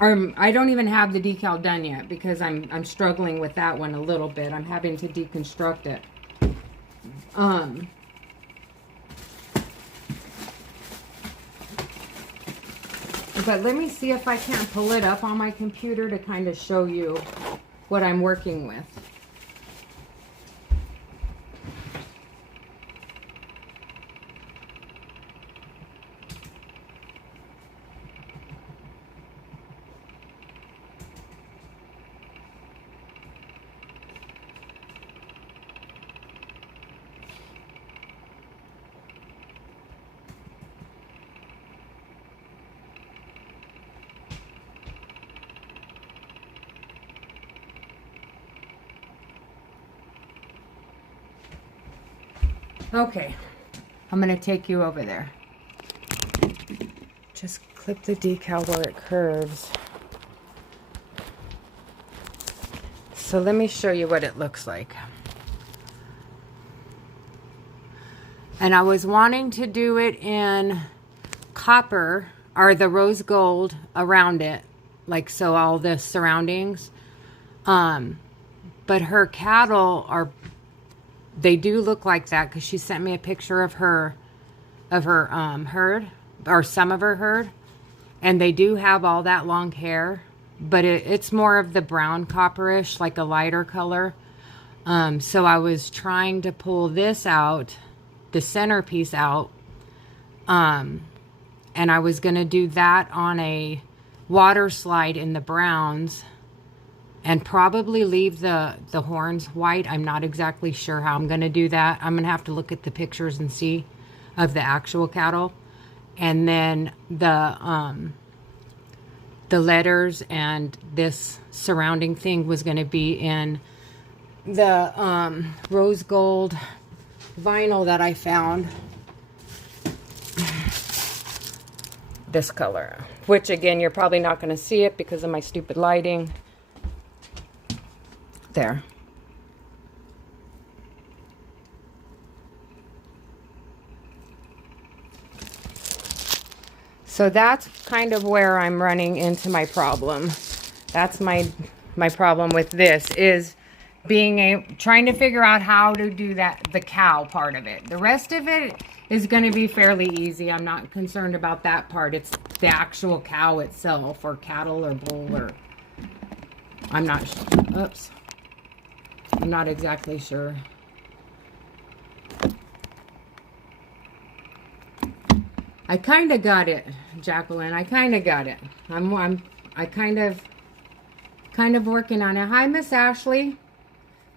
I don't even have the decal done yet because I'm struggling with that one a little bit. I'm having to deconstruct it. But let me see if I can't pull it up on my computer to kind of show you what I'm working with. Okay, I'm going to take you over there. Just clip the decal where it curves. So let me show you what it looks like. And I was wanting to do it in copper, or the rose gold around it, like so all the surroundings. But her cattle are, they do look like that because she sent me a picture of her herd, or some of her herd, and they do have all that long hair, but it's more of the brown copperish, like a lighter color. So I was trying to pull this out, the centerpiece out, and I was going to do that on a water slide in the browns and probably leave the horns white. I'm not exactly sure how I'm going to do that. I'm going to have to look at the pictures and see of the actual cattle. And then the letters and this surrounding thing was going to be in the rose gold vinyl that I found. This color, which again, you're probably not going to see it because of my stupid lighting. There. So that's kind of where I'm running into my problem. That's my problem with this, is trying to figure out how to do that, the cow part of it. The rest of it is going to be fairly easy. I'm not concerned about that part. It's the actual cow itself, or cattle, or bull, or I'm not exactly sure. I kind of got it, Jacqueline. I kind of got it. I kind of working on it. Hi, Miss Ashley.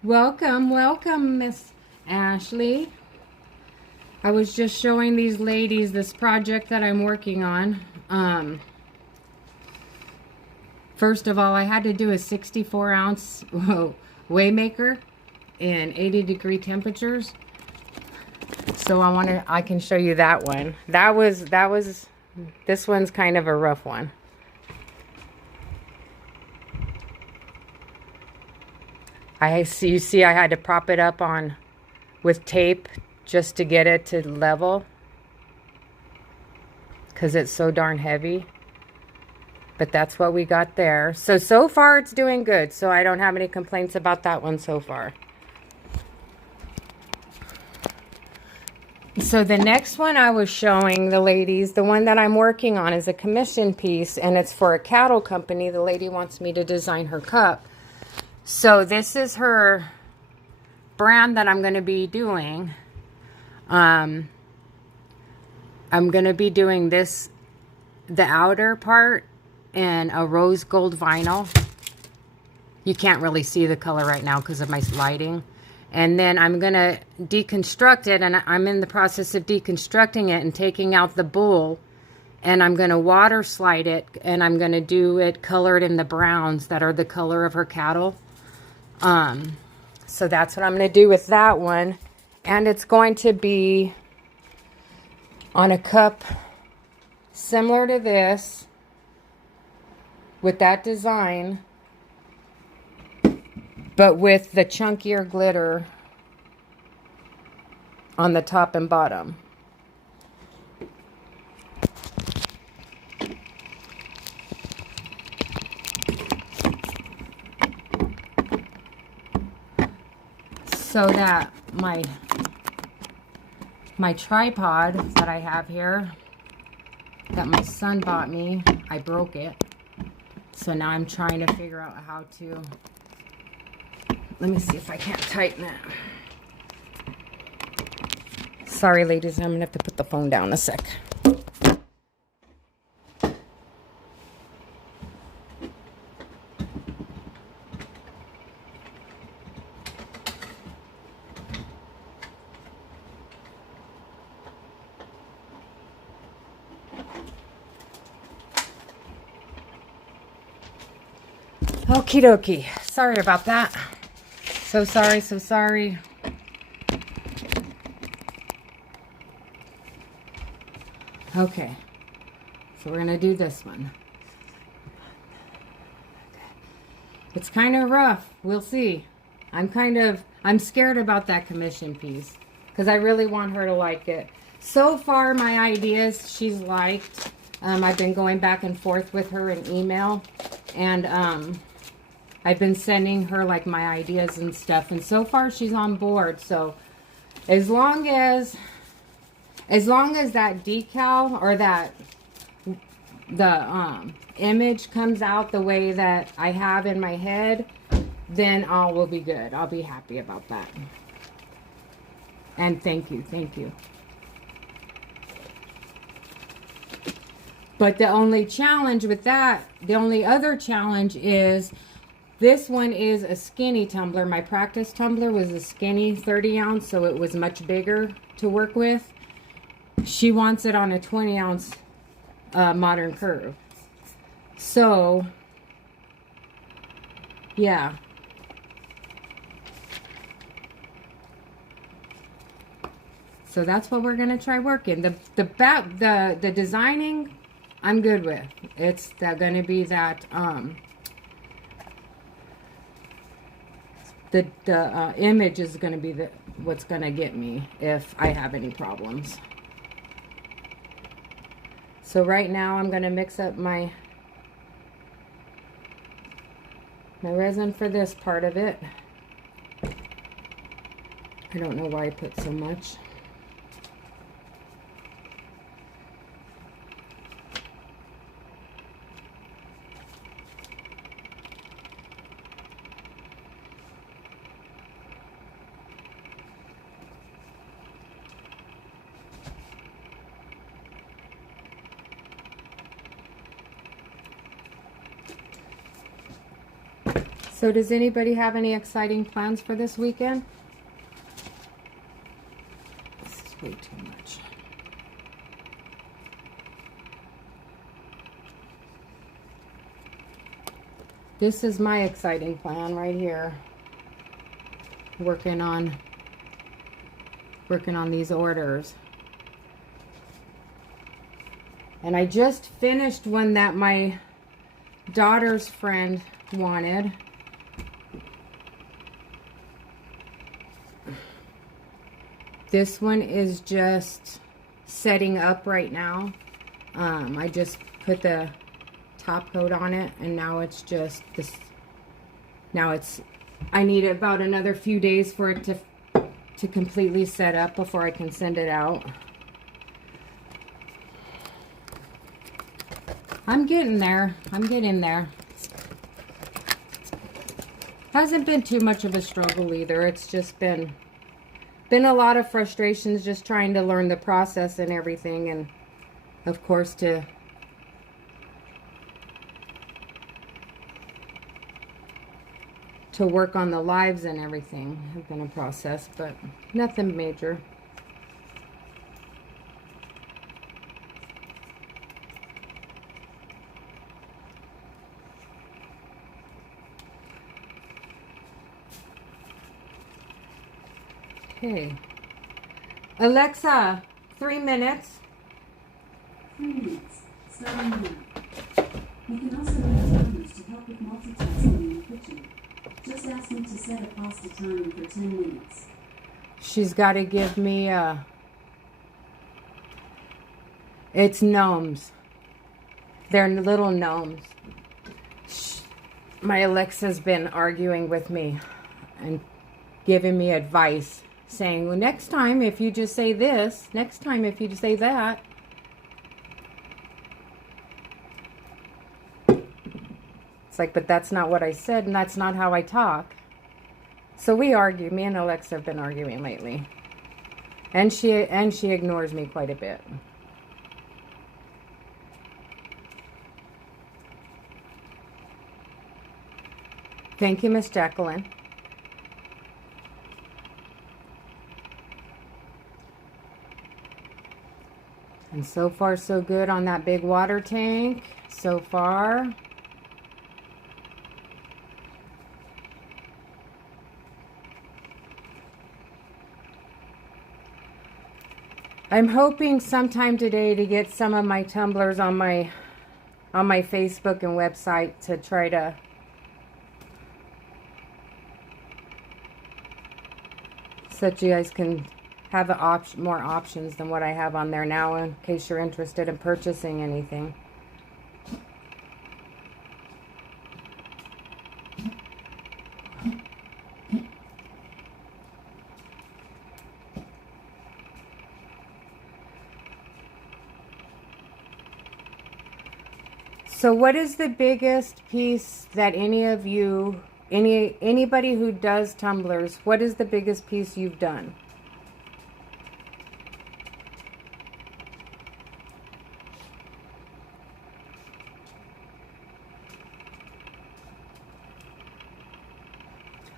Welcome, Miss Ashley. I was just showing these ladies this project that I'm working on. First of all, I had to do a 64 ounce Waymaker in 80-degree temperatures. So I can show you that one. This one's kind of a rough one. You see I had to prop it up with tape just to get it to level, because it's so darn heavy. But that's what we got there. So far it's doing good. So I don't have any complaints about that one so far. So the next one I was showing the ladies, the one that I'm working on is a commission piece, and it's for a cattle company. The lady wants me to design her cup. So this is her brand that I'm going to be doing. I'm going to be doing the outer part in a rose gold vinyl. You can't really see the color right now because of my lighting. And then I'm going to deconstruct it, and I'm in the process of deconstructing it and taking out the bull. And I'm going to water slide it, and I'm going to do it colored in the browns that are the color of her cattle. So that's what I'm going to do with that one. And it's going to be on a cup similar to this with that design, but with the chunkier glitter on the top and bottom. So that my tripod that I have here, that my son bought me, I broke it. So now I'm trying to figure out how to, let me see if I can't tighten it. Sorry, ladies, I'm going to have to put the phone down a sec. Okie dokie. Sorry about that. So sorry, so sorry. Okay. So we're going to do this one. It's kind of rough. We'll see. I'm scared about that commission piece because I really want her to like it. So far, my ideas she's liked. I've been going back and forth with her in email, and I've been sending her like my ideas and stuff, and so far she's on board. So as long as that decal or that the image comes out the way that I have in my head, then all will be good. I'll be happy about that. And thank you. But the only challenge with that, the only other challenge is this one is a skinny tumbler. My practice tumbler was a skinny 30 ounce, so it was much bigger to work with. She wants it on a 20 ounce modern curve. So, yeah. So that's what we're gonna try working. The designing, I'm good with. It's gonna be that the image is gonna be what's gonna get me if I have any problems. So right now I'm gonna mix up my resin for this part of it. I don't know why I put so much. So does anybody have any exciting plans for this weekend? This is way too much. This is my exciting plan right here. Working on these orders. And I just finished one that my daughter's friend wanted. This one is just setting up right now. I just put the top coat on it, and now it's just this. Now it's, I need about another few days for it to completely set up before I can send it out. I'm getting there. I'm getting there. Hasn't been too much of a struggle either. It's just been a lot of frustrations just trying to learn the process and everything, and of course to work on the lives and everything has been a process, but nothing major. Okay. Alexa, 3 minutes. 3 minutes. Starting now. You can also use timers to help with multitasking in the kitchen. Just ask me to set a pasta timer for 10 minutes. She's got to give me it's gnomes. They're little gnomes. My Alexa's been arguing with me and giving me advice, saying, well, next time if you just say this, next time if you just say that. It's like, but that's not what I said, and that's not how I talk. So we argue. Me and Alexa have been arguing lately. And she ignores me quite a bit. Thank you, Miss Jacqueline. And so far, so good on that big water tank. So far. I'm hoping sometime today to get some of my tumblers on my Facebook and website to try to so that you guys can have more options than what I have on there now, in case you're interested in purchasing anything. So what is the biggest piece that anybody who does tumblers, what is the biggest piece you've done?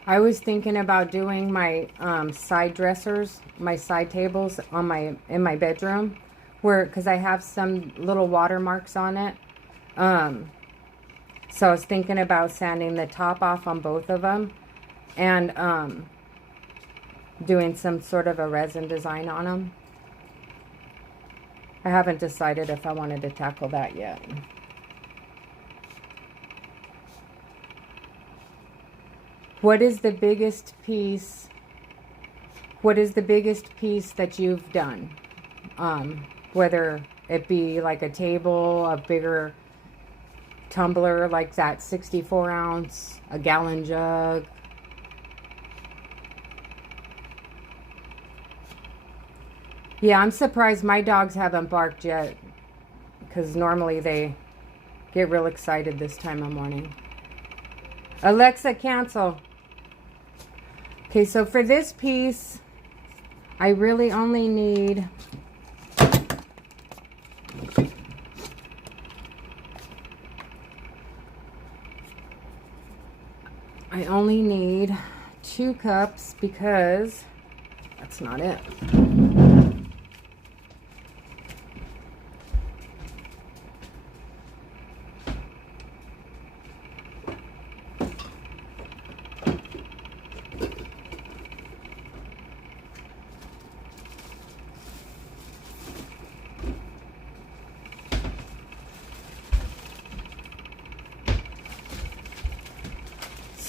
I was thinking about doing my side dressers, my side tables in my bedroom, because I have some little watermarks on it. So I was thinking about sanding the top off on both of them and doing some sort of a resin design on them. I haven't decided if I wanted to tackle that yet. What is the biggest piece? What is the biggest piece that you've done? Whether it be like a table, a bigger tumbler like that 64 ounce, a gallon jug. Yeah, I'm surprised my dogs haven't barked yet, because normally they get real excited this time of morning. Alexa, cancel. Okay, so for this piece, I really only need I only need 2 cups because that's not it.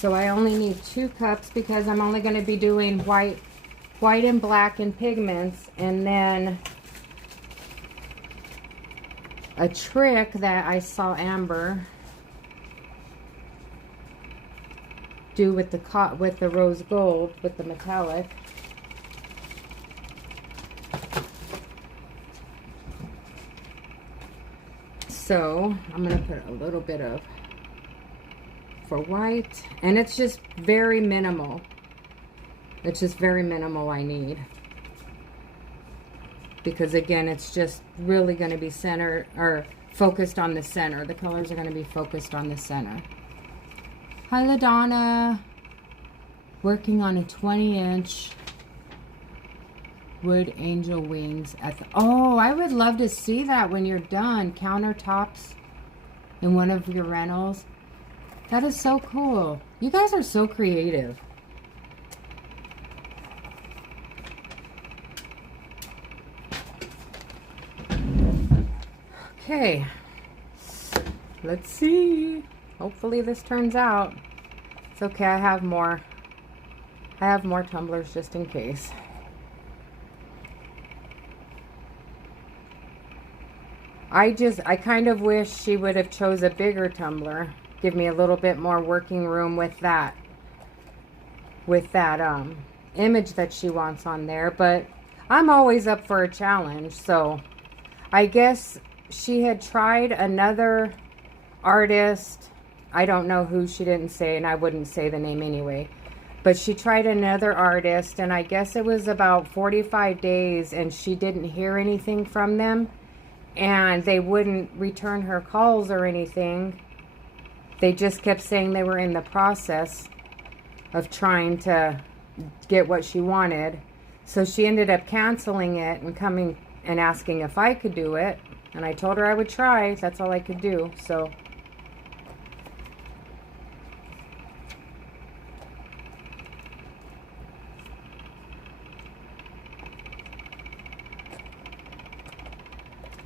So I only need 2 cups because I'm only going to be doing white and black and pigments, and then a trick that I saw Amber do with the rose gold, with the metallic. So I'm going to put a little bit of for white, and it's just very minimal. It's just very minimal I need, because again, it's just really going to be centered or focused on the center. The colors are going to be focused on the center. Hi, LaDonna. Working on a 20-inch wood angel wings at the... Oh, I would love to see that when you're done. Countertops in one of your rentals. That is so cool. You guys are so creative. Okay. Let's see. Hopefully this turns out. It's okay, I have more. I have more tumblers just in case. I kind of wish she would have chose a bigger tumbler. Give me a little bit more working room with that image that she wants on there. But I'm always up for a challenge. So I guess she had tried another artist. I don't know who, she didn't say, and I wouldn't say the name anyway. But she tried another artist, and I guess it was about 45 days, and she didn't hear anything from them. And they wouldn't return her calls or anything. They just kept saying they were in the process of trying to get what she wanted. So she ended up canceling it and coming and asking if I could do it. And I told her I would try. That's all I could do. So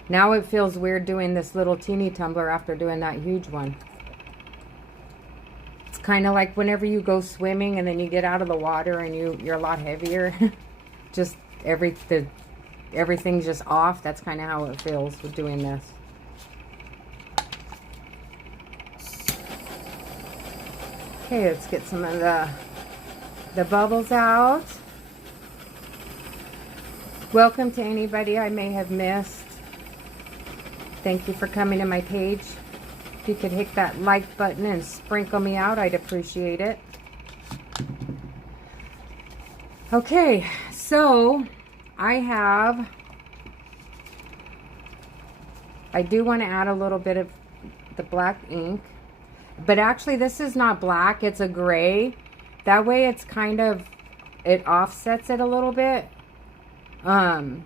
now it feels weird doing this little teeny tumbler after doing that huge one. It's kind of like whenever you go swimming and then you get out of the water and you're a lot heavier. Just everything's just off. That's kind of how it feels with doing this. Okay, let's get some of the bubbles out. Welcome to anybody I may have missed. Thank you for coming to my page. If you could hit that like button and sprinkle me out, I'd appreciate it. Okay, so I do want to add a little bit of the black ink, but actually this is not black, it's a gray. That way it's kind of, it offsets it a little bit. I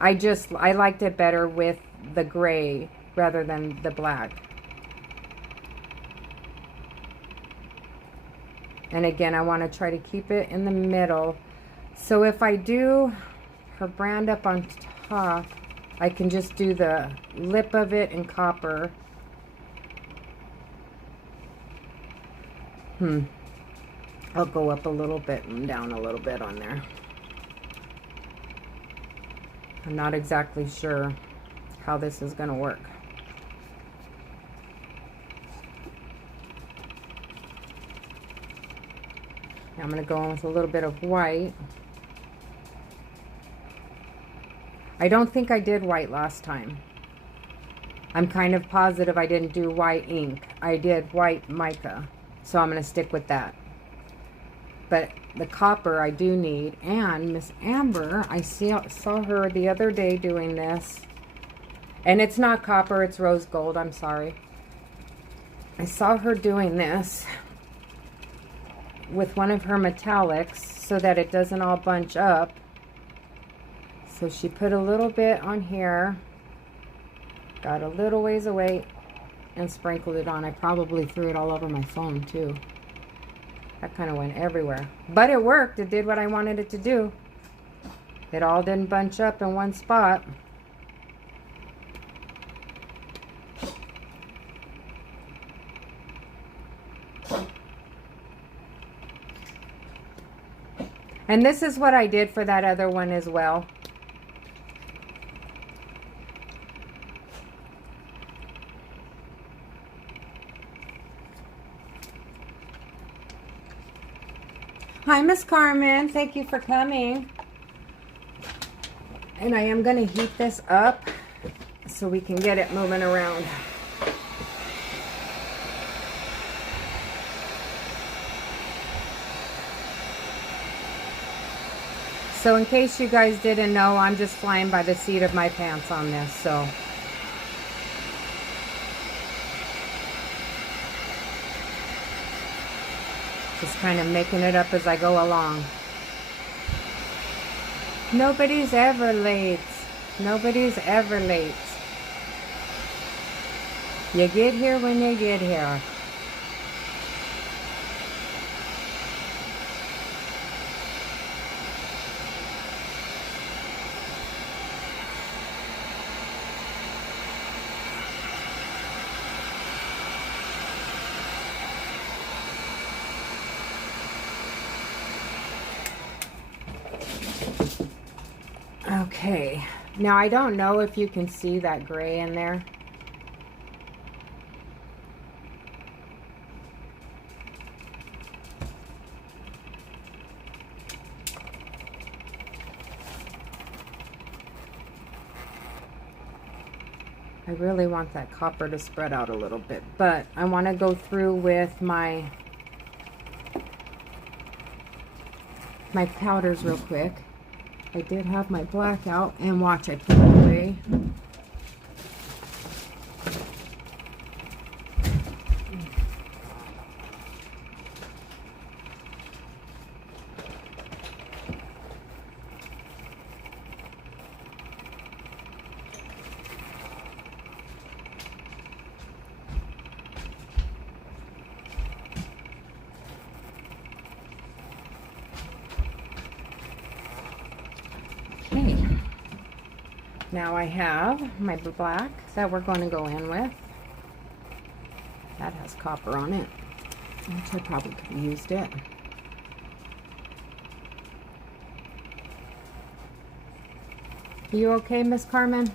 liked it better with the gray rather than the black. And again, I want to try to keep it in the middle. So if I do her brand up on top, I can just do the lip of it in copper. I'll go up a little bit and down a little bit on there. I'm not exactly sure how this is going to work. Now I'm going to go in with a little bit of white. I don't think I did white last time. I'm kind of positive I didn't do white ink. I did white mica. So I'm going to stick with that. But the copper I do need. And Miss Amber, I saw her the other day doing this. And it's not copper, it's rose gold. I'm sorry. I saw her doing this with one of her metallics so that it doesn't all bunch up. So she put a little bit on here, got a little ways away, and sprinkled it on. I probably threw it all over my phone too. That kind of went everywhere. But it worked. It did what I wanted it to do. It all didn't bunch up in one spot. And this is what I did for that other one as well. Hi, Miss Carmen. Thank you for coming. And I am going to heat this up so we can get it moving around. So in case you guys didn't know, I'm just flying by the seat of my pants on this, so. Just kind of making it up as I go along. Nobody's ever late. Nobody's ever late. You get here when you get here. Okay, now I don't know if you can see that gray in there. I really want that copper to spread out a little bit, but I want to go through with my powders real quick. I did have my black out, and watch, I put it away. Now I have my black that we're going to go in with. That has copper on it, which I probably could have used it. You okay, Miss Carmen?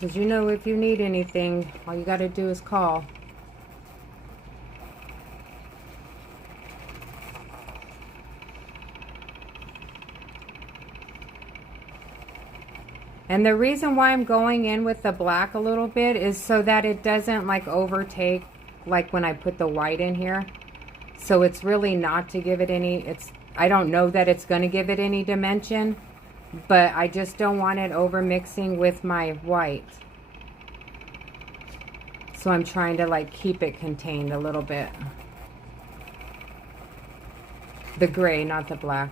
Because you know, if you need anything, all you got to do is call. And the reason why I'm going in with the black a little bit is so that it doesn't like overtake like when I put the white in here. So it's really not to give it any, I don't know that it's going to give it any dimension. But I just don't want it over mixing with my white. So I'm trying to like keep it contained a little bit. The gray, not the black.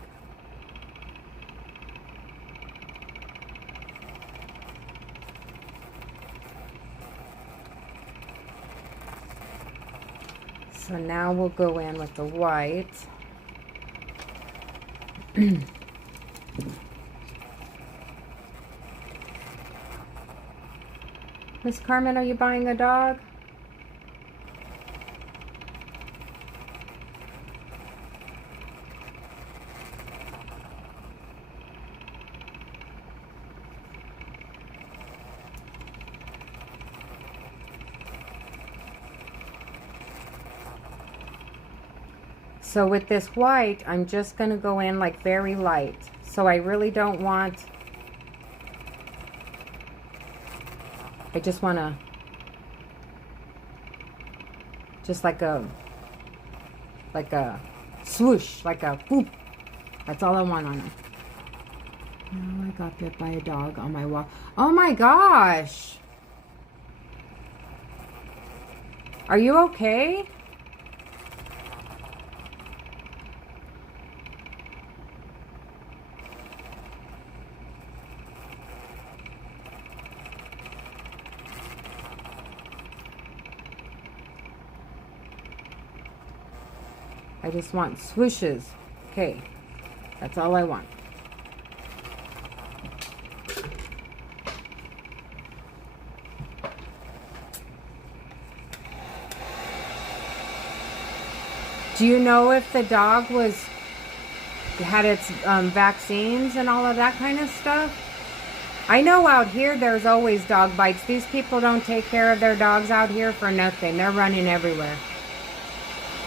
So now we'll go in with the white. Miss Carmen, are you buying a dog? So with this white, I'm just going to go in like very light. So I really don't want, I just want to, just like a swoosh, like a whoop. That's all I want on it. Oh, I got bit by a dog on my walk. Oh my gosh. Are you okay? I just want swooshes. Okay. That's all I want. Do you know if the dog had its vaccines and all of that kind of stuff? I know out here there's always dog bites. These people don't take care of their dogs out here for nothing. They're running everywhere.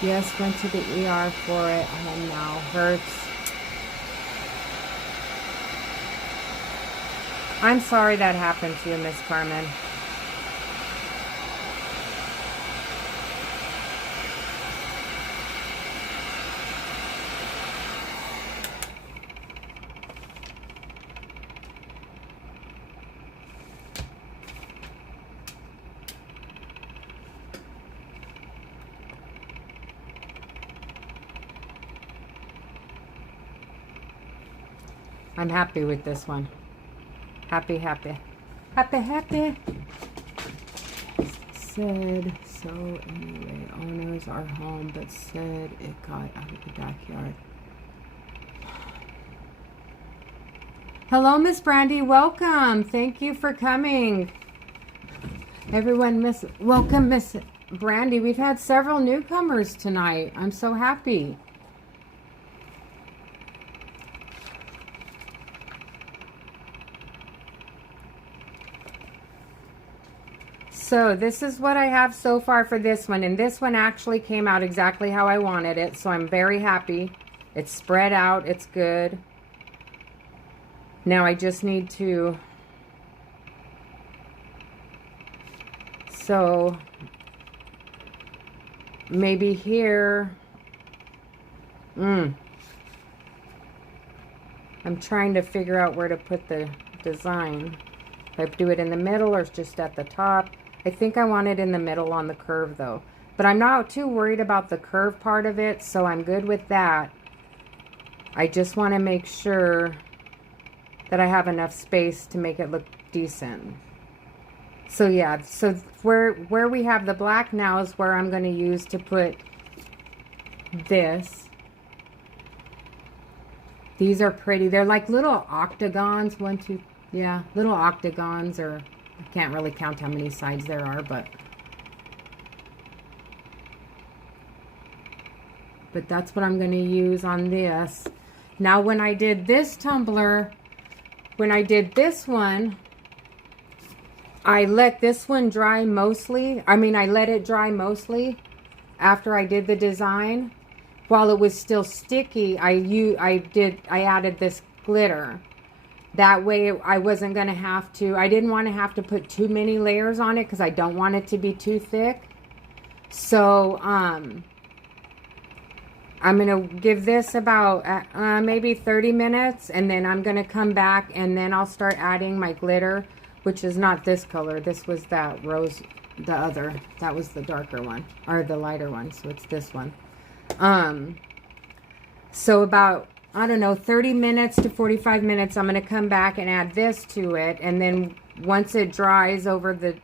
Yes, went to the ER for it. Oh no, hurts. I'm sorry that happened to you, Miss Carmen. I'm happy with this one. Happy, happy. Happy, happy. Said, so anyway, owners are home, but said it got out of the backyard. Hello, Miss Brandy. Welcome. Thank you for coming. Everyone, welcome, Miss Brandy. We've had several newcomers tonight. I'm so happy. So this is what I have so far for this one. And this one actually came out exactly how I wanted it. So I'm very happy. It's spread out. It's good. Now I just need to... So maybe here... I'm trying to figure out where to put the design. If I do it in the middle or just at the top. I think I want it in the middle on the curve though. But I'm not too worried about the curve part of it, so I'm good with that. I just want to make sure that I have enough space to make it look decent. So yeah, so where we have the black now is where I'm going to use to put this. These are pretty. They're like little octagons. One, two, yeah, little octagons, or I can't really count how many sides there are, but that's what I'm going to use on this. Now when I did this tumbler, when I did this one, I let this one dry mostly. I mean, I let it dry mostly after I did the design. While it was still sticky, I added this glitter. That way I wasn't going to have to, I didn't want to have to put too many layers on it because I don't want it to be too thick. So, I'm going to give this about maybe 30 minutes, and then I'm going to come back and then I'll start adding my glitter, which is not this color. This was that rose, the other, that was the darker one, or the lighter one. So it's this one. So about, I don't know, 30 minutes to 45 minutes, I'm going to come back and add this to it. And then once it dries over the,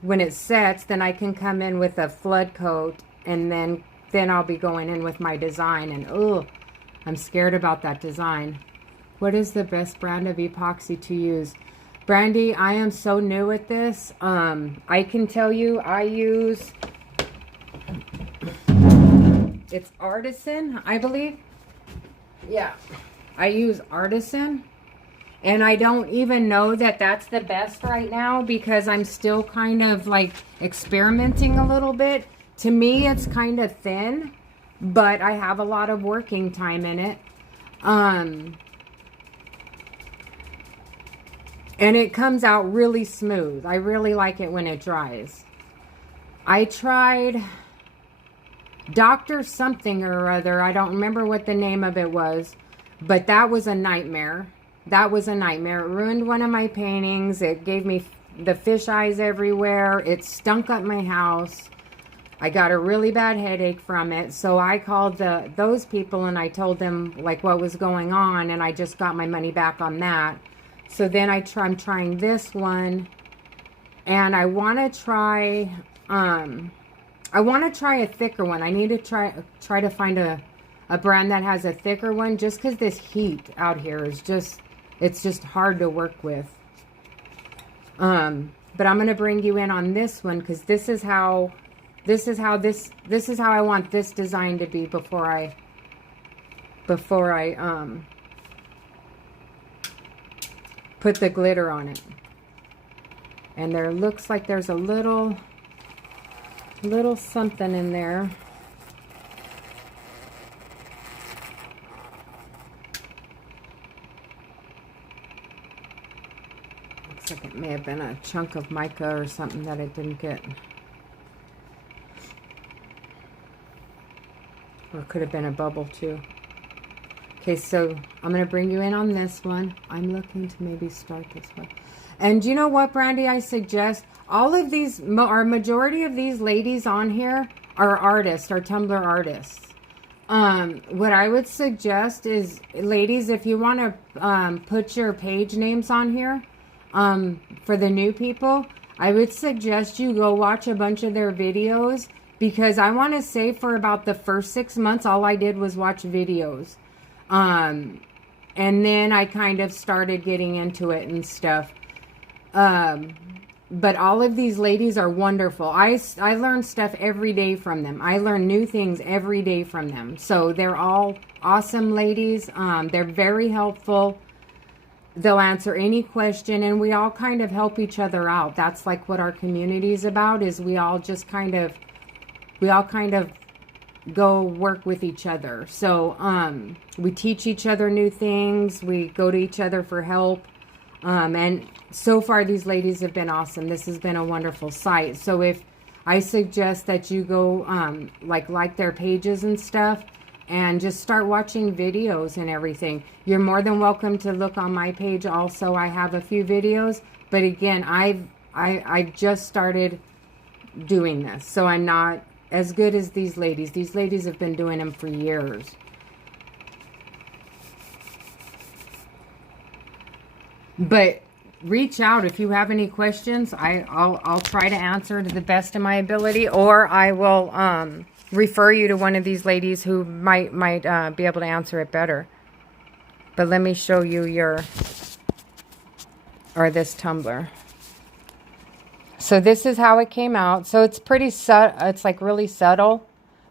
when it sets, then I can come in with a flood coat, and then I'll be going in with my design. And oh, I'm scared about that design. What is the best brand of epoxy to use? Brandy, I am so new at this. I can tell you I use, it's Artisan, I believe. Yeah, I use Artisan, and I don't even know that that's the best right now because I'm still kind of like experimenting a little bit. To me, it's kind of thin, but I have a lot of working time in it. And it comes out really smooth. I really like it when it dries. I tried Dr. something or other. I don't remember what the name of it was, but that was a nightmare. That was a nightmare. It ruined one of my paintings. It gave me the fish eyes everywhere. It stunk up my house. I got a really bad headache from it. So I called those people and I told them like what was going on, and I just got my money back on that. So then I'm trying this one, and I want to try a thicker one. I need to try to find a a brand that has a thicker one, just because this heat out here is just, it's just hard to work with. But I'm going to bring you in on this one, because this is how I want this design to be before I put the glitter on it. And there looks like there's a little something in there. Looks like it may have been a chunk of mica or something that I didn't get. Or it could have been a bubble too. Okay, so I'm going to bring you in on this one. I'm looking to maybe start this one. And you know what, Brandy, I suggest? All of these, or majority of these ladies on here are artists, are Tumbler artists. What I would suggest is, ladies, if you want to put your page names on here, for the new people, I would suggest you go watch a bunch of their videos, because I want to say for about the first 6 months, all I did was watch videos. And then I kind of started getting into it and stuff. But all of these ladies are wonderful. I learn stuff every day from them. I learn new things every day from them. So they're all awesome ladies. They're very helpful. They'll answer any question, and we all kind of help each other out. That's like what our community is about, is we all kind of go work with each other. So we teach each other new things. We go to each other for help. And so far, these ladies have been awesome. This has been a wonderful site. So if I suggest that you go like their pages and stuff, and just start watching videos and everything. You're more than welcome to look on my page also. I have a few videos, but again, I just started doing this, so I'm not as good as these ladies. These ladies have been doing them for years. But reach out if you have any questions. I'll try to answer to the best of my ability, or I will refer you to one of these ladies who might be able to answer it better. But let me show you this tumbler. So this is how it came out. So it's pretty subtle. It's like really subtle,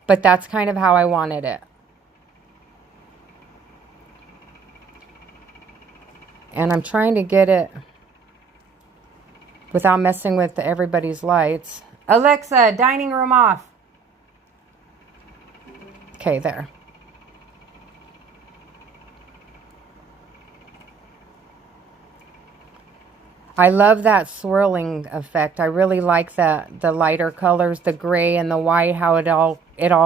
but that's kind of how I wanted it. And I'm trying to get it without messing with everybody's lights. Alexa, dining room off. Okay, there. I love that swirling effect. I really like the lighter colors, the gray and the white, how it all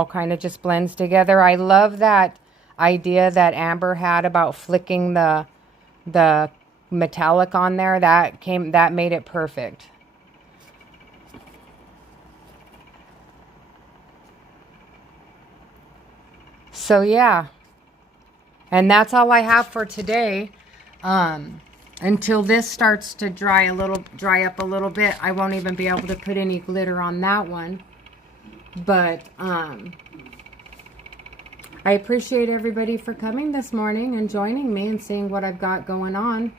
kind of just blends together. I love that idea that Amber had about flicking the metallic on there. That made it perfect. So yeah, and that's all I have for today. Until this starts to dry up a little bit, I won't even be able to put any glitter on that one. But I appreciate everybody for coming this morning and joining me and seeing what I've got going on.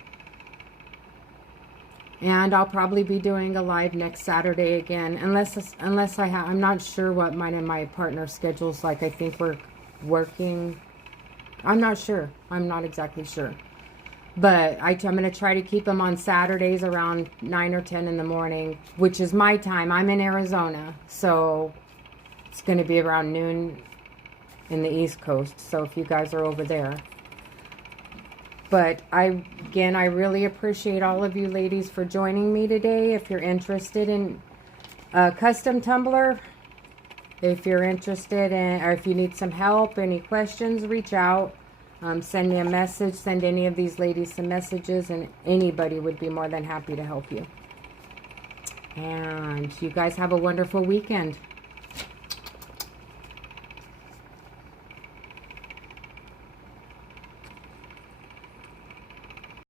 And I'll probably be doing a live next Saturday again, unless I'm not sure what mine and my partner's schedule's like. I think we're working. I'm not sure. I'm not exactly sure. But I'm going to try to keep them on Saturdays around 9 or 10 in the morning, which is my time. I'm in Arizona, so it's going to be around noon in the East Coast. So if you guys are over there. But I really appreciate all of you ladies for joining me today. If you're interested in custom tumbler, if you're interested in, or if you need some help, any questions, reach out. Send me a message. Send any of these ladies some messages, and anybody would be more than happy to help you. And you guys have a wonderful weekend.